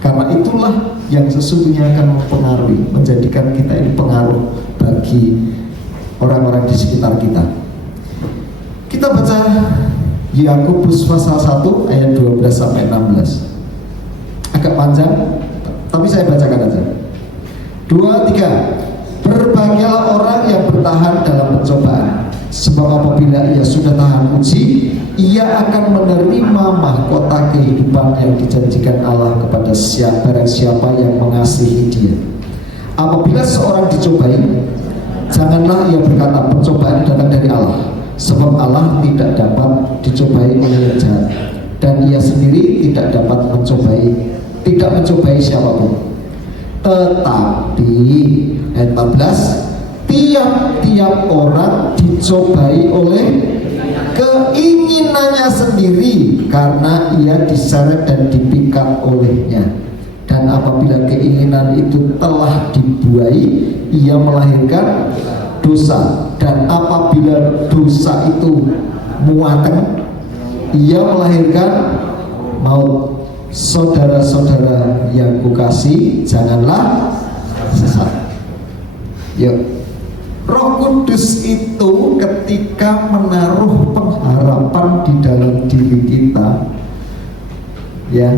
Karena itulah yang sesungguhnya akan mempengaruhi, menjadikan kita ini pengaruh bagi orang-orang di sekitar kita. Kita baca Yakobus pasal 1 ayat 12 sampai 16. Agak panjang, tapi saya bacakan aja. 2, 3. Berbahagialah orang yang bertahan dalam pencobaan, sebab apabila ia sudah tahan uji, ia akan menerima mahkota kehidupan yang dijanjikan Allah kepada barang siapa yang mengasihi Dia. Apabila seorang dicobai, janganlah ia berkata pencobaan datang dari Allah, sebab Allah tidak dapat dicobai oleh yang jahat, dan Ia sendiri tidak dapat mencobai siapapun. Tetapi ayat 14, tiap-tiap orang dicobai oleh keinginannya sendiri, karena ia diseret dan dipikat olehnya. Dan apabila keinginan itu telah dibuai, ia melahirkan dosa. Dan apabila dosa itu muateng, ia melahirkan maut. Saudara-saudara yang kukasihi, janganlah sesat. Yuk. Roh Kudus itu ketika menaruh pengharapan di dalam diri kita, ya,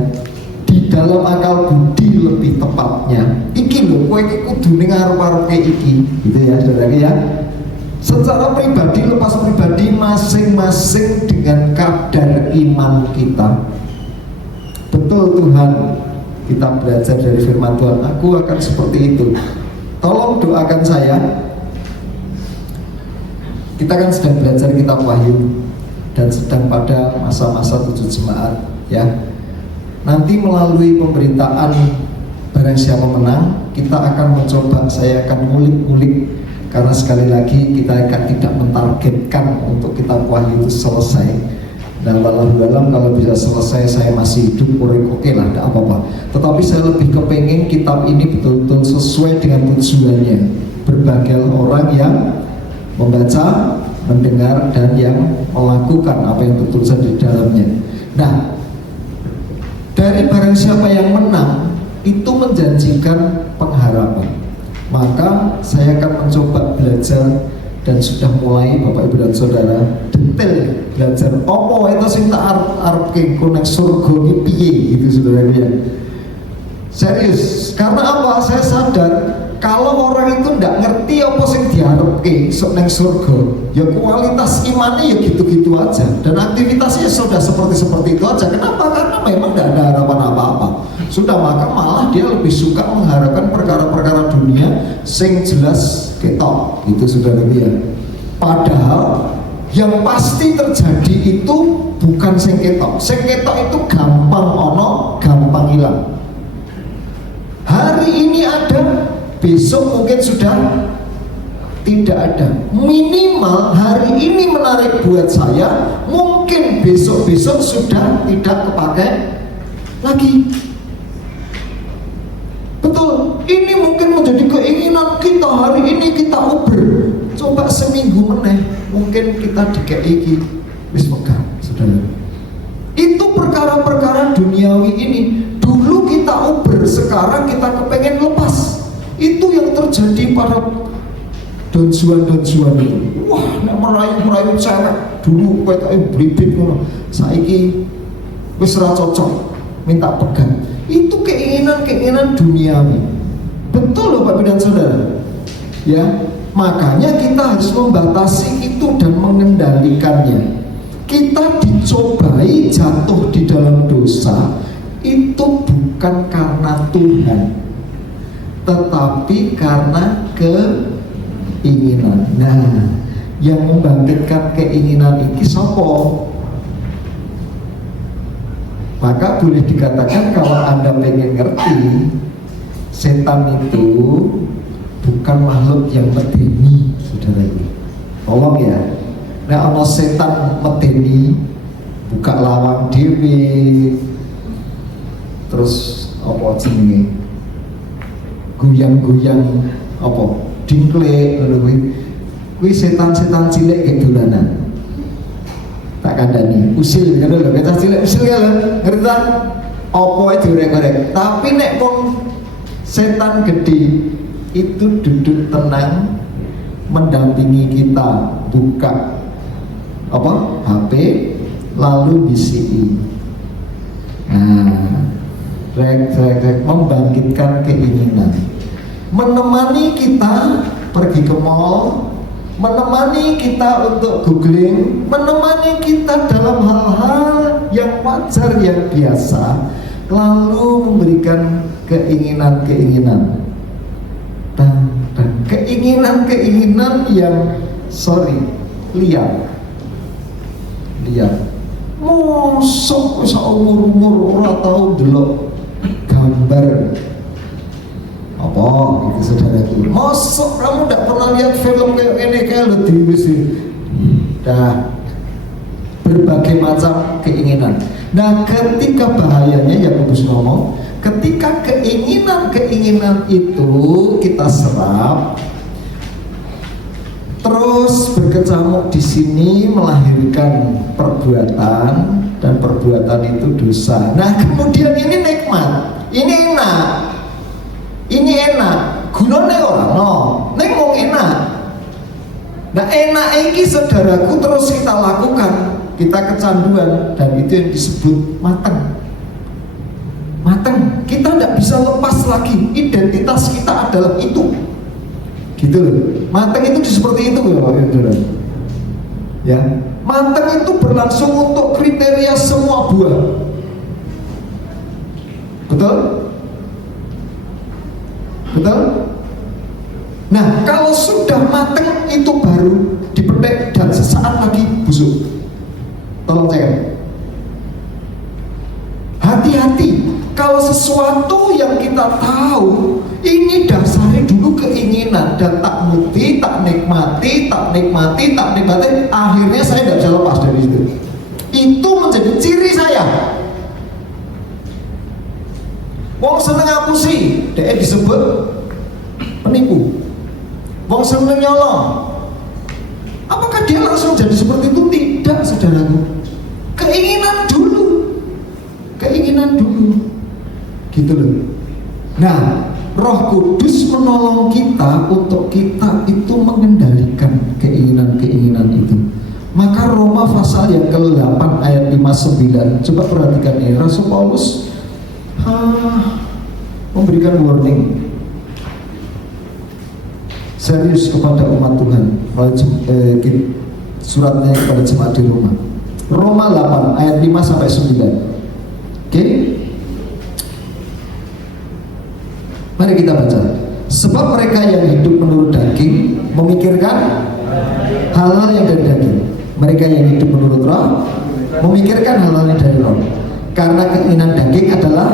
di dalam akal budi lebih tepatnya, iki lho, kowe iki kudune ngarep-arepe iki, gitu ya, saudara ya. Secara pribadi, lepas pribadi, masing-masing dengan kadar iman kita. Betul Tuhan, kita belajar dari firman Tuhan, aku akan seperti itu. Tolong doakan saya. Kita kan sedang belajar kitab Wahyu dan sedang pada masa-masa 7 jemaat, ya. Nanti melalui pemberitaan barang siapa menang, kita akan mencoba, saya akan ngulik-ngulik Karena sekali lagi kita tidak mentargetkan untuk kitab Wahyu itu selesai. Dan dalam kalau bisa selesai saya masih hidup, oke lah, tidak apa-apa. Tetapi saya lebih kepengen kitab ini betul-betul sesuai dengan tujuannya. Berbagai orang yang membaca, mendengar, dan yang melakukan apa yang tertulis di dalamnya. Nah, dari barang siapa yang menang itu menjanjikan pengharapan. Maka saya akan mencoba belajar dan sudah mulai Bapak Ibu dan Saudara detail belajar opo itu sing tak arep konek surga iki piye gitu saudara ya. Serius, karena apa? Saya sadar kalau orang itu ndak ngerti apa sing diarepke sok nang surga, ya kualitas imannya ya gitu-gitu aja dan aktivitasnya sudah seperti itu aja. Kenapa? Karena memang ndak ada harapan apa-apa. Sudah, maka malah dia lebih suka mengharapkan perkara-perkara dunia sing jelas ketok gitu saudara ya. Padahal yang pasti terjadi itu bukan sing ketok. Sing ketok itu gampang ono, gampang hilang. Hari ini ada, besok mungkin sudah tidak ada. Minimal hari ini menarik buat saya, mungkin besok-besok sudah tidak kepakai lagi. Betul, ini mungkin menjadi keinginan kita hari ini kita uber. Coba seminggu meneh, mungkin kita dikei wis pegang, saudara. Itu perkara-perkara duniawi ini. Dulu kita uber, sekarang kita kepengen lepas. Itu yang terjadi pada Don Juan itu. Wah, nek merayu cewek dulu kowe blibit ngono. Saiki wis ora cocok, minta pegang. Itu keinginan duniawi. Betul loh Bapak dan Saudara. Ya, makanya kita harus membatasi itu dan mengendalikannya. Kita dicobai jatuh di dalam dosa itu bukan karena Tuhan, tetapi karena keinginan. Nah, yang membangkitkan keinginan ini sopo? Maka boleh dikatakan kalau Anda pengen ngerti, setan itu bukan makhluk yang medeni, saudara ini. Tolong ya. Nah, ono setan medeni, buka lawang dewe, terus apa jenenge? Goyang-goyang apa? Dingklek lho kuwi setan-setan cilik kayak dolanan. Tak kandani, usil kan lho, kata cilik usil ya lho, ngerti tak? Apa itu goreng-goreng. Tapi nek pun setan gede itu duduk tenang mendampingi kita, buka apa? HP lalu bisiki. Nah, rek membangkitkan keinginan, menemani kita pergi ke mall, menemani kita untuk googling, menemani kita dalam hal-hal yang wajar, yang biasa, lalu memberikan keinginan-keinginan dan keinginan-keinginan yang liar. Mosok wis umur ora tau delok gambar apa itu saudaraku. Mosok kamu tidak pernah lihat film kayak ini, kayak lo dah berbagai macam keinginan. Nah, ketika bahayanya yang Kudus ngomong, ketika keinginan itu kita serap, terus berkecamuk di sini melahirkan perbuatan, dan perbuatan itu dosa. Nah, kemudian ini nikmat, ini enak, gunane ora no, ning wong enak. Nah, enak iki saudaraku terus kita lakukan, kita kecanduan, dan itu yang disebut mateng. Kita tidak bisa lepas lagi, identitas kita adalah itu. Gitu loh. Mateng itu seperti itu ya. Mateng itu berlangsung untuk kriteria semua buah. Betul? Nah, kalau sudah mateng itu baru dipetik dan sesaat lagi busuk. Tolong cek. Hati-hati kalau sesuatu yang kita tahu ini dasarnya dulu keinginan dan tak nikmati, akhirnya saya tidak bisa lepas dari itu. Itu menjadi ciri saya. Wong seneng aku sih, dia disebut penipu. Wong seneng nyolong, apakah dia langsung jadi seperti itu? Tidak, saudaraku. Keinginan dulu, gitu loh. Nah, Roh Kudus menolong kita untuk kita itu mengendalikan keinginan-keinginan itu. Maka Roma pasal yang ke-8 ayat 5-9, coba perhatikan ini. Rasul Paulus memberikan warning serius kepada umat Tuhan. Suratnya kepada jemaat di Roma. Roma 8 ayat 5-9. Oke? Mari kita baca. Sebab mereka yang hidup menurut daging memikirkan hal-hal yang dari daging. Mereka yang hidup menurut roh memikirkan hal-hal yang dari roh. Karena keinginan daging adalah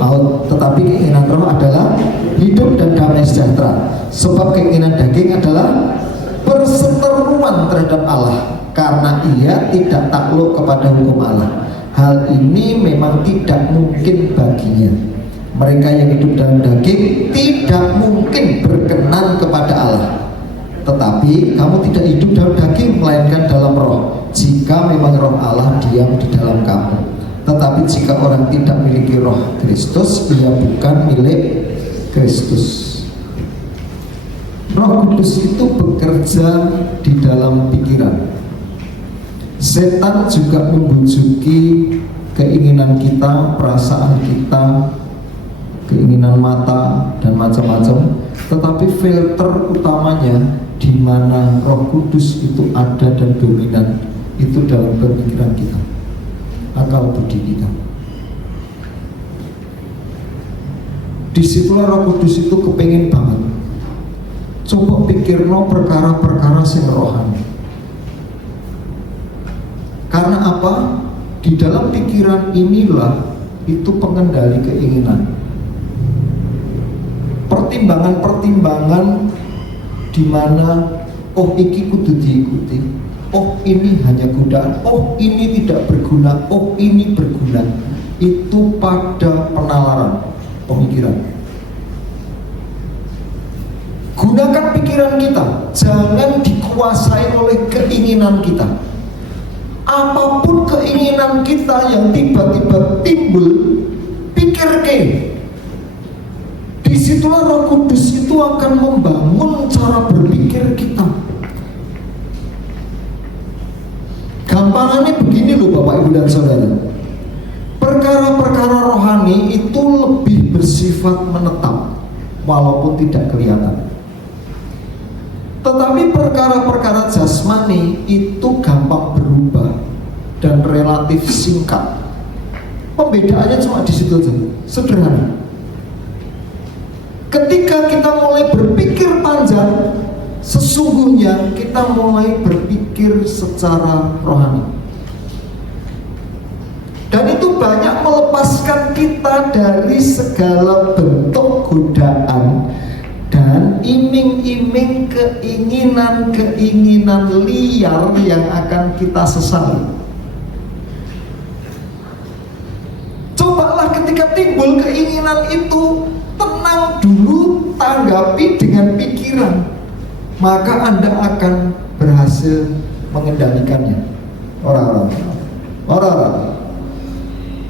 maut, tetapi keinginan roh adalah hidup dan damai sejahtera. Sebab keinginan daging adalah perseteruan terhadap Allah, karena ia tidak takluk kepada hukum Allah. Hal ini memang tidak mungkin baginya. Mereka yang hidup dalam daging tidak mungkin berkenan kepada Allah. Tetapi kamu tidak hidup dalam daging, melainkan dalam roh, jika memang roh Allah diam di dalam kamu. Tetapi jika orang tidak memiliki roh Kristus, ia bukan milik Kristus. Roh Kudus itu bekerja di dalam pikiran. Setan juga membujuki keinginan kita, perasaan kita, keinginan mata dan macam-macam. Tetapi filter utamanya di mana Roh Kudus itu ada dan dominan itu dalam pemikiran kita, akal budi kita. Disitulah Roh Kudus itu kepengen banget. Coba pikirno perkara-perkara sing rohani. Karena apa? Di dalam pikiran inilah itu pengendali keinginan. Pertimbangan-pertimbangan di mana oh iki kudu diikuti, oh ini hanya godaan, oh ini tidak berguna, oh ini berguna. Itu pada penalaran pemikiran. Gunakan pikiran kita, jangan dikuasai oleh keinginan kita. Apapun keinginan kita yang tiba-tiba timbul, pikirkan. Disitulah Roh Kudus itu akan membangun cara berpikir kita. Gampangannya begini loh Bapak Ibu dan Saudara. Perkara-perkara rohani itu lebih bersifat menetap, walaupun tidak kelihatan. Tetapi perkara-perkara jasmani itu gampang berubah dan relatif singkat. Pembedaannya cuma di situ saja, sederhana. Ketika kita mulai berpikir panjang, sesungguhnya kita mulai berpikir secara rohani. Dan itu banyak melepaskan kita dari segala bentuk godaan dan iming-iming keinginan-keinginan liar yang akan kita sesali. Cobalah ketika timbul keinginan itu, tenang dulu, tanggapi dengan pikiran, maka Anda akan berhasil mengendalikannya. Orang-orang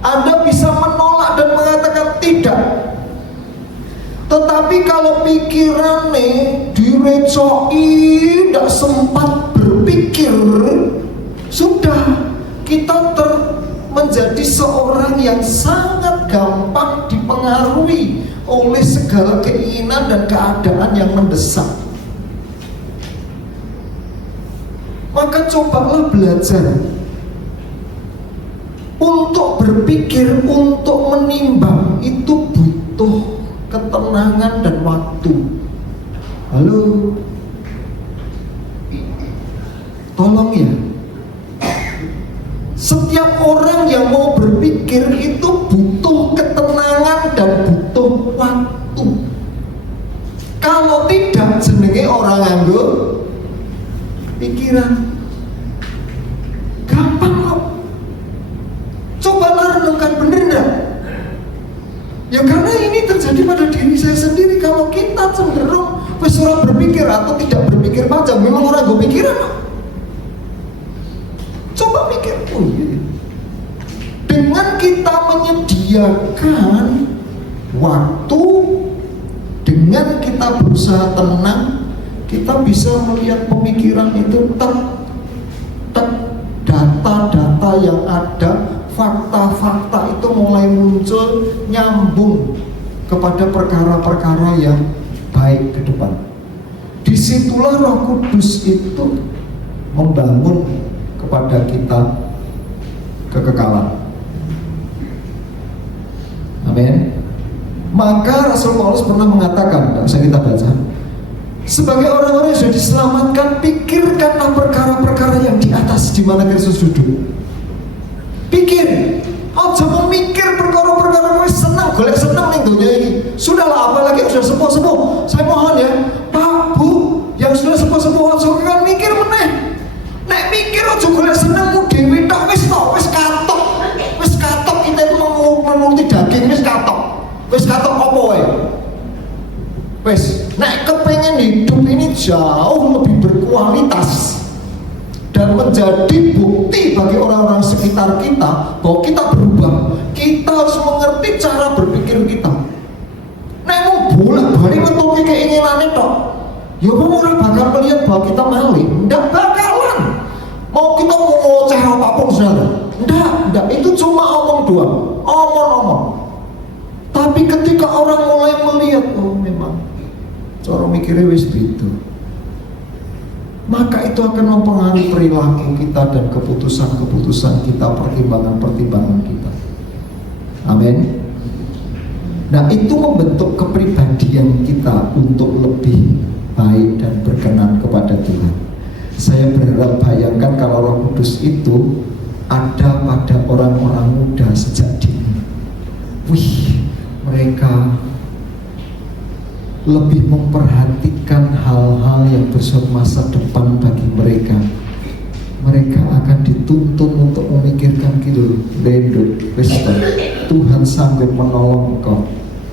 Anda bisa menolak dan mengatakan tidak. Tetapi kalau pikirannya direcoi, tidak sempat berpikir, sudah kita menjadi seorang yang sangat gampang dipengaruhi oleh segala keinginan dan keadaan yang mendesak. Maka cobalah belajar untuk berpikir, untuk menimbang. Itu butuh ketenangan dan waktu. Halo, tolong ya, setiap orang yang mau berpikir itu butuh ketenangan dan butuh waktu. Kalau nganggo pikiran. Gampang kok. Cobalah renungkan, bener enggak? Ya karena ini terjadi pada diri saya sendiri. Kalau kita cenderung wis ora berpikir atau tidak berpikir panjang, memang orang gue pikiran. Coba mikir, oh iya. Dengan kita menyediakan waktu, dengan kita berusaha tenang, kita bisa melihat pemikiran itu data-data yang ada, fakta-fakta itu mulai muncul, nyambung kepada perkara-perkara yang baik ke depan. Disitulah Roh Kudus itu membangun kepada kita kekekalan. Amin. Maka Rasul Paulus pernah mengatakan, tidak usah kita baca, sebagai orang-orang yang sudah diselamatkan, pikirkanlah perkara-perkara yang di atas, di mana Kristus duduk. Pikir, aja memikir perkara-perkara yang senang, golek senang nih dunia ini. Sudahlah, apalagi yang sudah sepuh-sepuh. Saya mohon ya, Pak, Bu, yang sudah sepuh-sepuh, kan mikir meneh. Nek mikir aja golek senangmu dhewe tok, wis katok. Wis katok kita itu menuruti daging, wis katok apa wae. Wis, nek kepengen hidup ini jauh lebih berkualitas dan menjadi bukti bagi orang-orang sekitar kita bahwa kita berubah, kita harus mengerti cara berpikir kita. Nek mau bolak-balik metuki keinginannya tok, ya mau orang bakal melihat bahwa kita maling, ndak bakalan. Mau kita mau ngoceh apapun saudara, ndak, itu cuma omong doang, omong. Tapi ketika orang mulai melihat, oh memang cara mikirnya wis beda, maka itu akan mempengaruhi perilaku kita dan keputusan-keputusan kita, pertimbangan-pertimbangan kita. Amin. Nah, itu membentuk kepribadian kita untuk lebih baik dan berkenan kepada Tuhan. Saya berharap, bayangkan kalau Roh Kudus itu ada pada orang-orang muda sejak dini. Wih, mereka lebih memperhatikan hal-hal yang bersifat masa depan bagi mereka. Mereka akan dituntun untuk memikirkan gitu, Tuhan sanggup menolong engkau.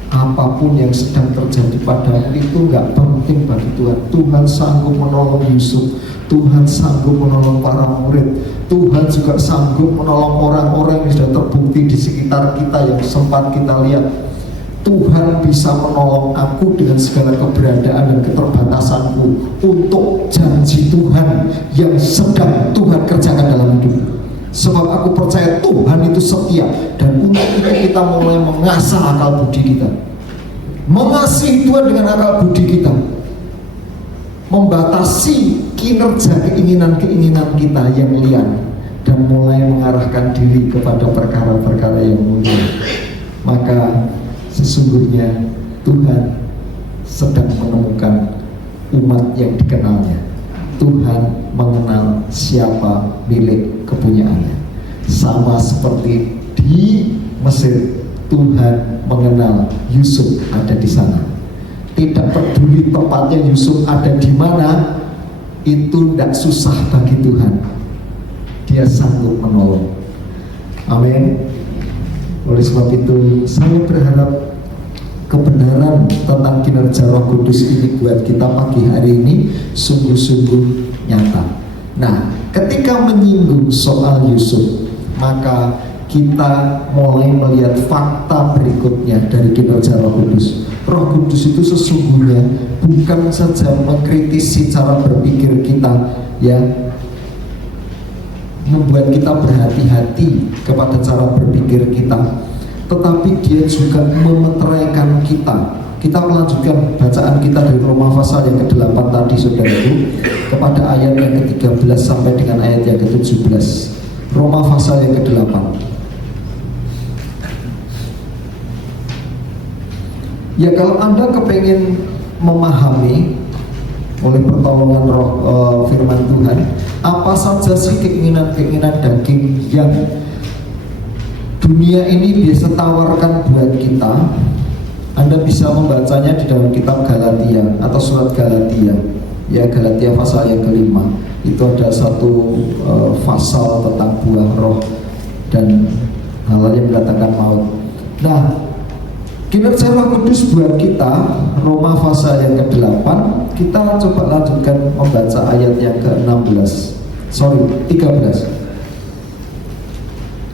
Apapun yang sedang terjadi padamu itu nggak penting bagi Tuhan. Tuhan sanggup menolong Yusuf, Tuhan sanggup menolong para murid, Tuhan juga sanggup menolong orang-orang yang sudah terbukti di sekitar kita yang sempat kita lihat. Tuhan bisa menolong aku dengan segala keberadaan dan keterbatasanku untuk janji Tuhan yang sedang Tuhan kerjakan dalam hidup. Sebab aku percaya Tuhan itu setia, dan untuk itu kita mulai mengasah akal budi kita, mengasihi Tuhan dengan akal budi kita, membatasi kinerja keinginan-keinginan kita yang liar, dan mulai mengarahkan diri kepada perkara-perkara yang mulia. Maka sesungguhnya Tuhan sedang menemukan umat yang dikenalnya. Tuhan mengenal siapa milik kepunyaannya. Sama seperti di Mesir, Tuhan mengenal Yusuf ada di sana. Tidak peduli tempatnya Yusuf ada di mana, itu tidak susah bagi Tuhan. Dia sanggup menolong. Amin. Oleh sebab itu, saya berharap kebenaran tentang kinerja Roh Kudus ini buat kita pagi hari ini sungguh-sungguh nyata. Nah, ketika menyinggung soal Yusuf, maka kita mulai melihat fakta berikutnya dari kinerja Roh Kudus. Roh Kudus itu sesungguhnya bukan saja mengkritisi cara berpikir kita, ya, membuat kita berhati-hati kepada cara berpikir kita, tetapi dia juga memeteraikan kita. Kita melanjutkan bacaan kita dari Roma pasal yang ke-8 tadi, saudaraku, kepada ayat yang ke-13 sampai dengan ayat yang ke-17. Roma pasal yang ke-8. Ya, kalau Anda kepengen memahami oleh pertolongan roh firman Tuhan, apa saja sih keinginan-keinginan daging yang dunia ini biasa tawarkan buat kita, Anda bisa membacanya di dalam kitab Galatia atau surat Galatia Ya, Galatia pasal yang kelima itu ada satu pasal tentang buah roh dan hal yang mendatangkan maut. Nah, kinerja Roh Kudus buat kita, Roma pasal yang ke-8, kita coba lanjutkan membaca ayat yang ke-13. 13.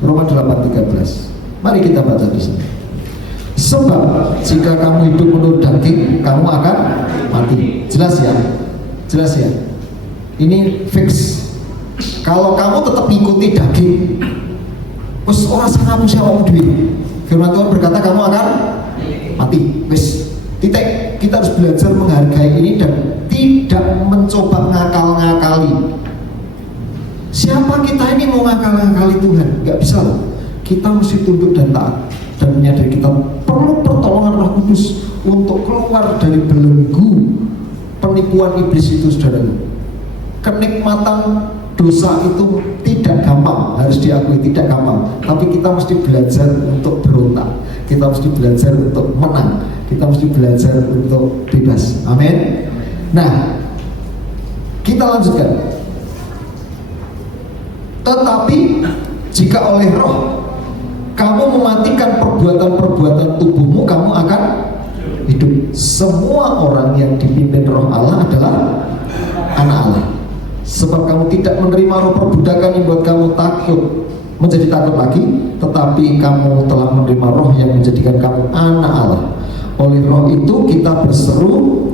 Roma 8:13. Mari kita baca di sini. Sebab jika kamu hidup menurut daging, kamu akan mati. Jelas ya? Jelas ya? Ini fix. Kalau kamu tetap mengikuti daging, terus orang sangat siapa duit. Firman Tuhan berkata kamu akan mati. Wis, titik. Kita harus belajar menghargai ini dan tidak mencoba ngakal-ngakali. Siapa kita ini mau ngakal-ngakali Tuhan? Gak bisa loh. Kita mesti tunduk dan taat dan menyadari kita perlu pertolongan Roh Kudus untuk keluar dari belenggu penipuan iblis itu, saudara. Kenikmatan dosa itu tidak gampang, harus diakui tidak gampang. Tapi kita mesti belajar untuk berontak. Kita mesti belajar untuk menang. Kita mesti belajar untuk bebas. Amin. Nah, kita lanjutkan. Tetapi jika oleh Roh kamu mematikan perbuatan-perbuatan tubuhmu, kamu akan hidup. Semua orang yang dipimpin Roh Allah adalah anak Allah. Sebab kamu tidak menerima roh perbudakan yang buat kamu menjadi takut lagi, tetapi kamu telah menerima Roh yang menjadikan kamu anak Allah. Oleh Roh itu kita berseru,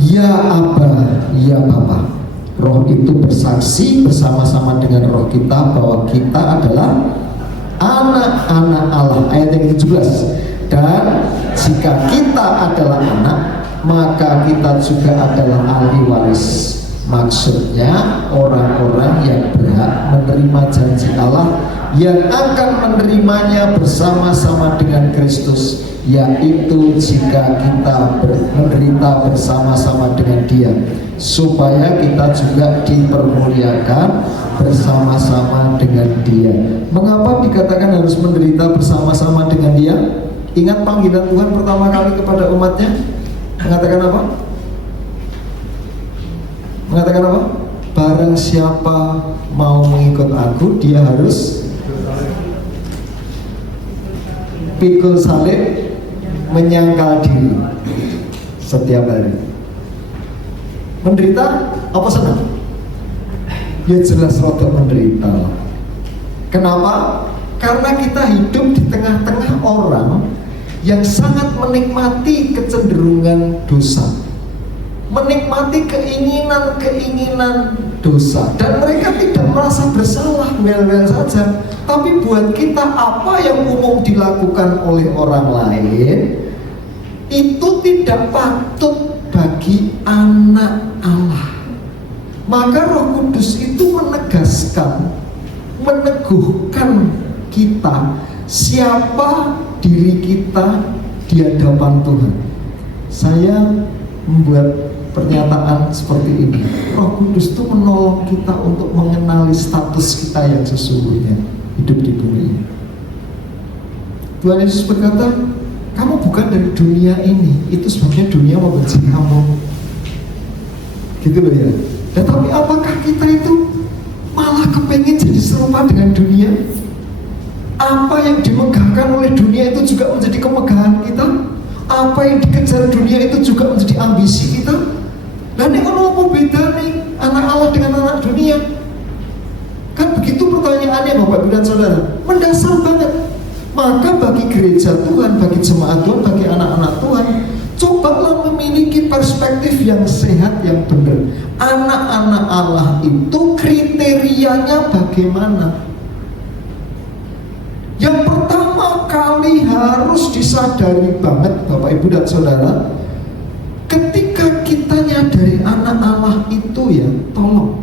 ya Aba, ya Bapa. Roh itu bersaksi bersama-sama dengan roh kita bahwa kita adalah anak-anak Allah. Ayat yang ke-17. Dan jika kita adalah anak, maka kita juga adalah ahli waris. Maksudnya orang-orang yang berhak menerima janji Allah, yang akan menerimanya bersama-sama dengan Kristus, yaitu jika kita menderita bersama-sama dengan Dia, supaya kita juga dipermuliakan bersama-sama dengan Dia. Mengapa dikatakan harus menderita bersama-sama dengan Dia? Ingat panggilan Tuhan pertama kali kepada umatnya, mengatakan apa? Mengatakan apa? Barang siapa mau mengikut aku, dia harus pikul salib, menyangkal diri setiap hari. Menderita apa senang? Ya jelas roda menderita. Kenapa? Karena kita hidup di tengah-tengah orang yang sangat menikmati kecenderungan dosa, menikmati keinginan-keinginan dosa, dan mereka tidak merasa bersalah, well-well saja. Tapi buat kita, apa yang umum dilakukan oleh orang lain itu tidak patut bagi anak Allah. Maka Roh Kudus itu menegaskan, meneguhkan kita siapa diri kita di hadapan Tuhan. Saya membuat pernyataan seperti ini. Roh Kudus itu menolong kita untuk mengenali status kita yang sesungguhnya hidup di bumi ini. Tuhan Yesus berkata, kamu bukan dari dunia ini. Itu sebabnya dunia membenci kamu. Gitu loh ya. Tetapi apakah kita itu malah kepengen jadi serupa dengan dunia? Apa yang dimegahkan oleh dunia itu juga menjadi kemegahan kita? Apa yang dikejar dunia itu juga menjadi ambisi kita? Dan ini apa beda nih anak Allah dengan anak dunia? Kan begitu pertanyaannya Bapak Ibu dan Saudara, mendasar banget. Maka bagi gereja Tuhan, bagi jemaat Tuhan, bagi anak-anak Tuhan, cobalah memiliki perspektif yang sehat, yang benar. Anak-anak Allah itu kriterianya bagaimana? Yang pertama kali harus disadari banget Bapak Ibu dan Saudara, ketika kita nyadari anak Allah itu ya, tolong,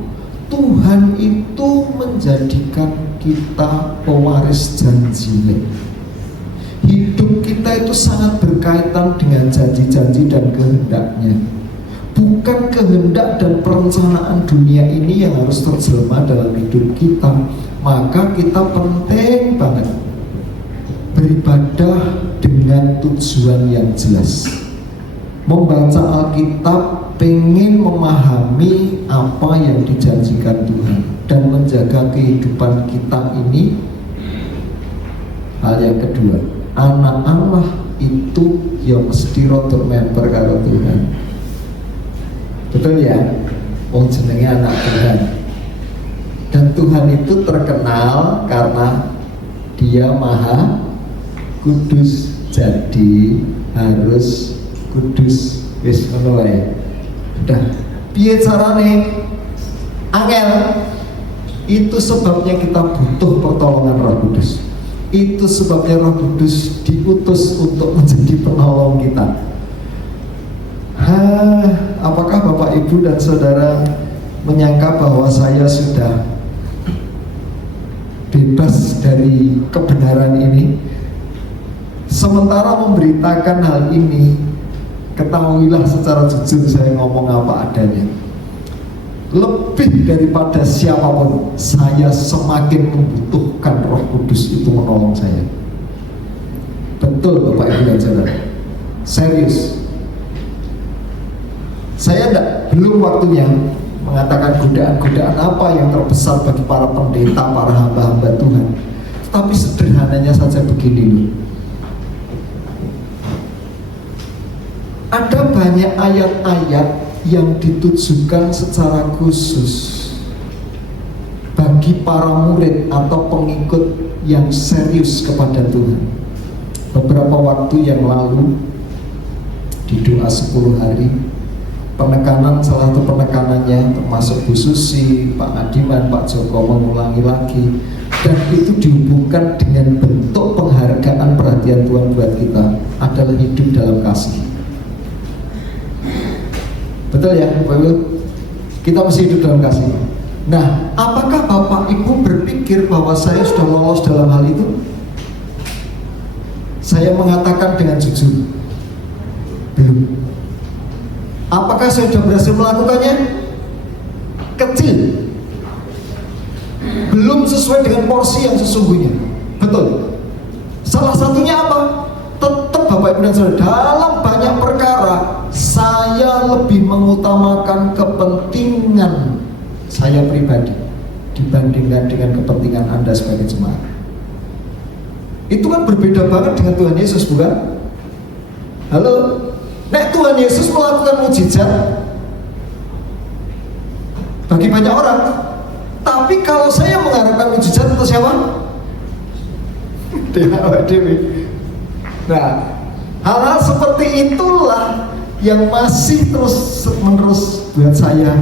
Tuhan itu menjadikan kita pewaris janjinya. Hidup kita itu sangat berkaitan dengan janji-janji dan kehendaknya. Bukan kehendak dan perencanaan dunia ini yang harus terjelma dalam hidup kita. Maka kita penting banget beribadah dengan tujuan yang jelas. membaca Alkitab, pengen memahami apa yang dijanjikan Tuhan dan menjaga kehidupan kita ini. Hal yang kedua, anak Allah itu yang mesti rodok member karo Tuhan. Betul ya? Oh, jenenge anak Tuhan. Dan Tuhan itu terkenal karena Dia Maha Kudus, jadi harus kudus. Wis ngono wae. Udah. Piye carane? Angel. Itu sebabnya kita butuh pertolongan Roh Kudus. Itu sebabnya Roh Kudus diutus untuk menjadi penolong kita. Apakah Bapak, Ibu, dan Saudara menyangka bahwa saya sudah bebas dari kebenaran ini? Sementara memberitakan hal ini, ketahuilah secara jujur saya ngomong apa adanya. Lebih daripada siapapun, saya semakin membutuhkan Roh Kudus itu menolong saya. Betul Bapak, Ibu, dan Saudara. Serius. Saya belum waktunya mengatakan godaan-godaan apa yang terbesar bagi para pendeta, para hamba-hamba Tuhan. Tapi sederhananya saja begini loh. Ada banyak ayat-ayat yang ditujukan secara khusus bagi para murid atau pengikut yang serius kepada Tuhan. Beberapa waktu yang lalu di doa 10 hari, penekanan, salah satu penekanannya termasuk Bu Susi, Pak Adiman, Pak Joko mengulangi lagi, dan itu dihubungkan dengan bentuk penghargaan perhatian Tuhan buat kita adalah hidup dalam kasih. Betul ya Bapak Ibu? Kita mesti hidup dalam kasih. Nah, apakah Bapak Ibu berpikir bahwa saya sudah lolos dalam hal itu? Saya mengatakan dengan jujur, belum. Apakah saya sudah berhasil melakukannya? Kecil. Belum sesuai dengan porsi yang sesungguhnya. Betul. Salah satunya apa? Tetap Bapak Ibu dan Saudara, dalam banyak perkara saya lebih mengutamakan kepentingan saya pribadi dibandingkan dengan kepentingan Anda sebagai jemaat. Itu kan berbeda banget dengan Tuhan Yesus, bukan? Halo? Nek Tuhan Yesus melakukan mujizat bagi banyak orang, tapi kalau saya mengharapkan mujizat untuk siapa? Dewi. Nah, hal-hal seperti itulah yang masih terus menerus buat saya,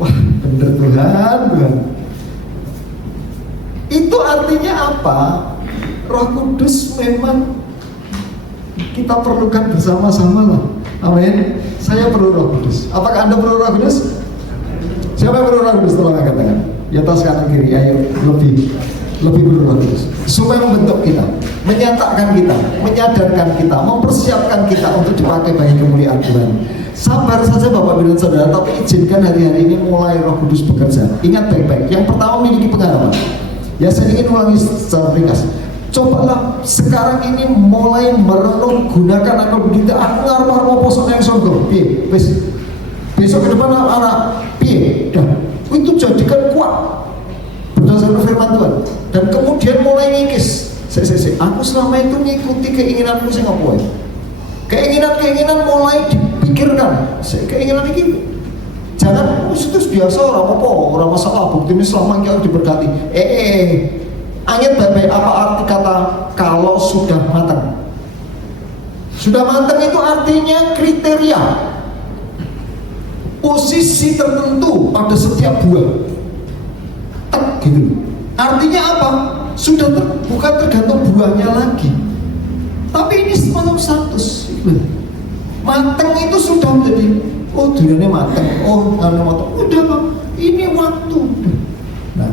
wah bener Tuhan. Itu artinya apa? Roh Kudus memang kita perlukan bersama-sama lah. Amin. Saya perlu Roh Kudus. Apakah Anda perlu Roh Kudus? Siapa yang perlu Roh Kudus? Tolong katakan. Di atas kanan kiri. Ayo lebih perlu Roh Kudus supaya membentuk kita, menyatakan kita, menyadarkan kita, mempersiapkan kita untuk dipakai bagi kemuliaan Tuhan. Sabar saja Bapak Ibu dan Saudara, tapi izinkan hari-hari ini mulai Roh Kudus bekerja. Ingat baik-baik. Yang pertama, miliki pengalaman. Ya, saya ingin ulangi secara ringkas. Cobalah sekarang ini mulai merenung, gunakan akal budi. Aku ngarep-ngarep apa sok yang sombong. Piye? Besok ke depan anak piye? Dan itu jadikan kuat berdasarkan firman Tuhan. Dan kemudian mulai ngikis. Aku selama itu ngikuti keinginanku sing apa ya? Keinginan mulai dipikirkan. Keinginan ini jangan itu biasa orang masalah, bukti ini selama ini harus diberkati. Ayat baik-baik apa arti kata kalau sudah matang? Sudah matang itu artinya kriteria posisi tertentu pada setiap buah. Gitu. Artinya apa? Sudah bukan tergantung buahnya lagi, tapi ini semacam status. Matang itu sudah menjadi, oh duriannya matang, oh karena matang, udah Pak, ini waktu. Nah,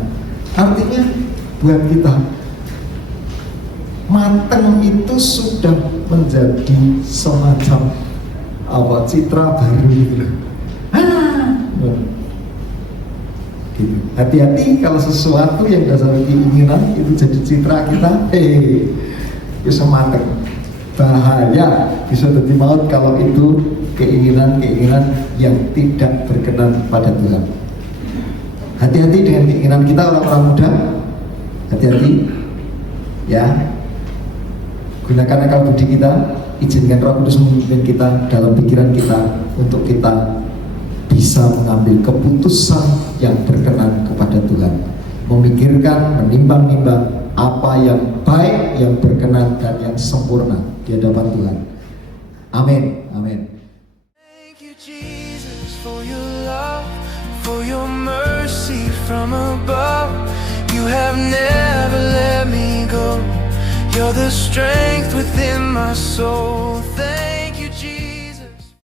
artinya buat kita matang itu sudah menjadi semacam apa, citra baru gitu. Gitu. Hati-hati kalau sesuatu yang dasar keinginan itu jadi citra kita, bisa matang, bahaya, bisa jadi maut kalau itu keinginan-keinginan yang tidak berkenan pada Tuhan. Hati-hati dengan keinginan kita orang-orang muda. Hati-hati ya. Gunakan akal budi kita, izinkan Roh Kudus memimpin kita dalam pikiran kita untuk kita bisa mengambil keputusan yang berkenan kepada Tuhan. Memikirkan, menimbang-nimbang apa yang baik, yang berkenan dan yang sempurna di hadapan Tuhan. Amin. Amin. Thank you, Jesus, for your love, for your mercy from above. You have never let me go. You're the strength within my soul.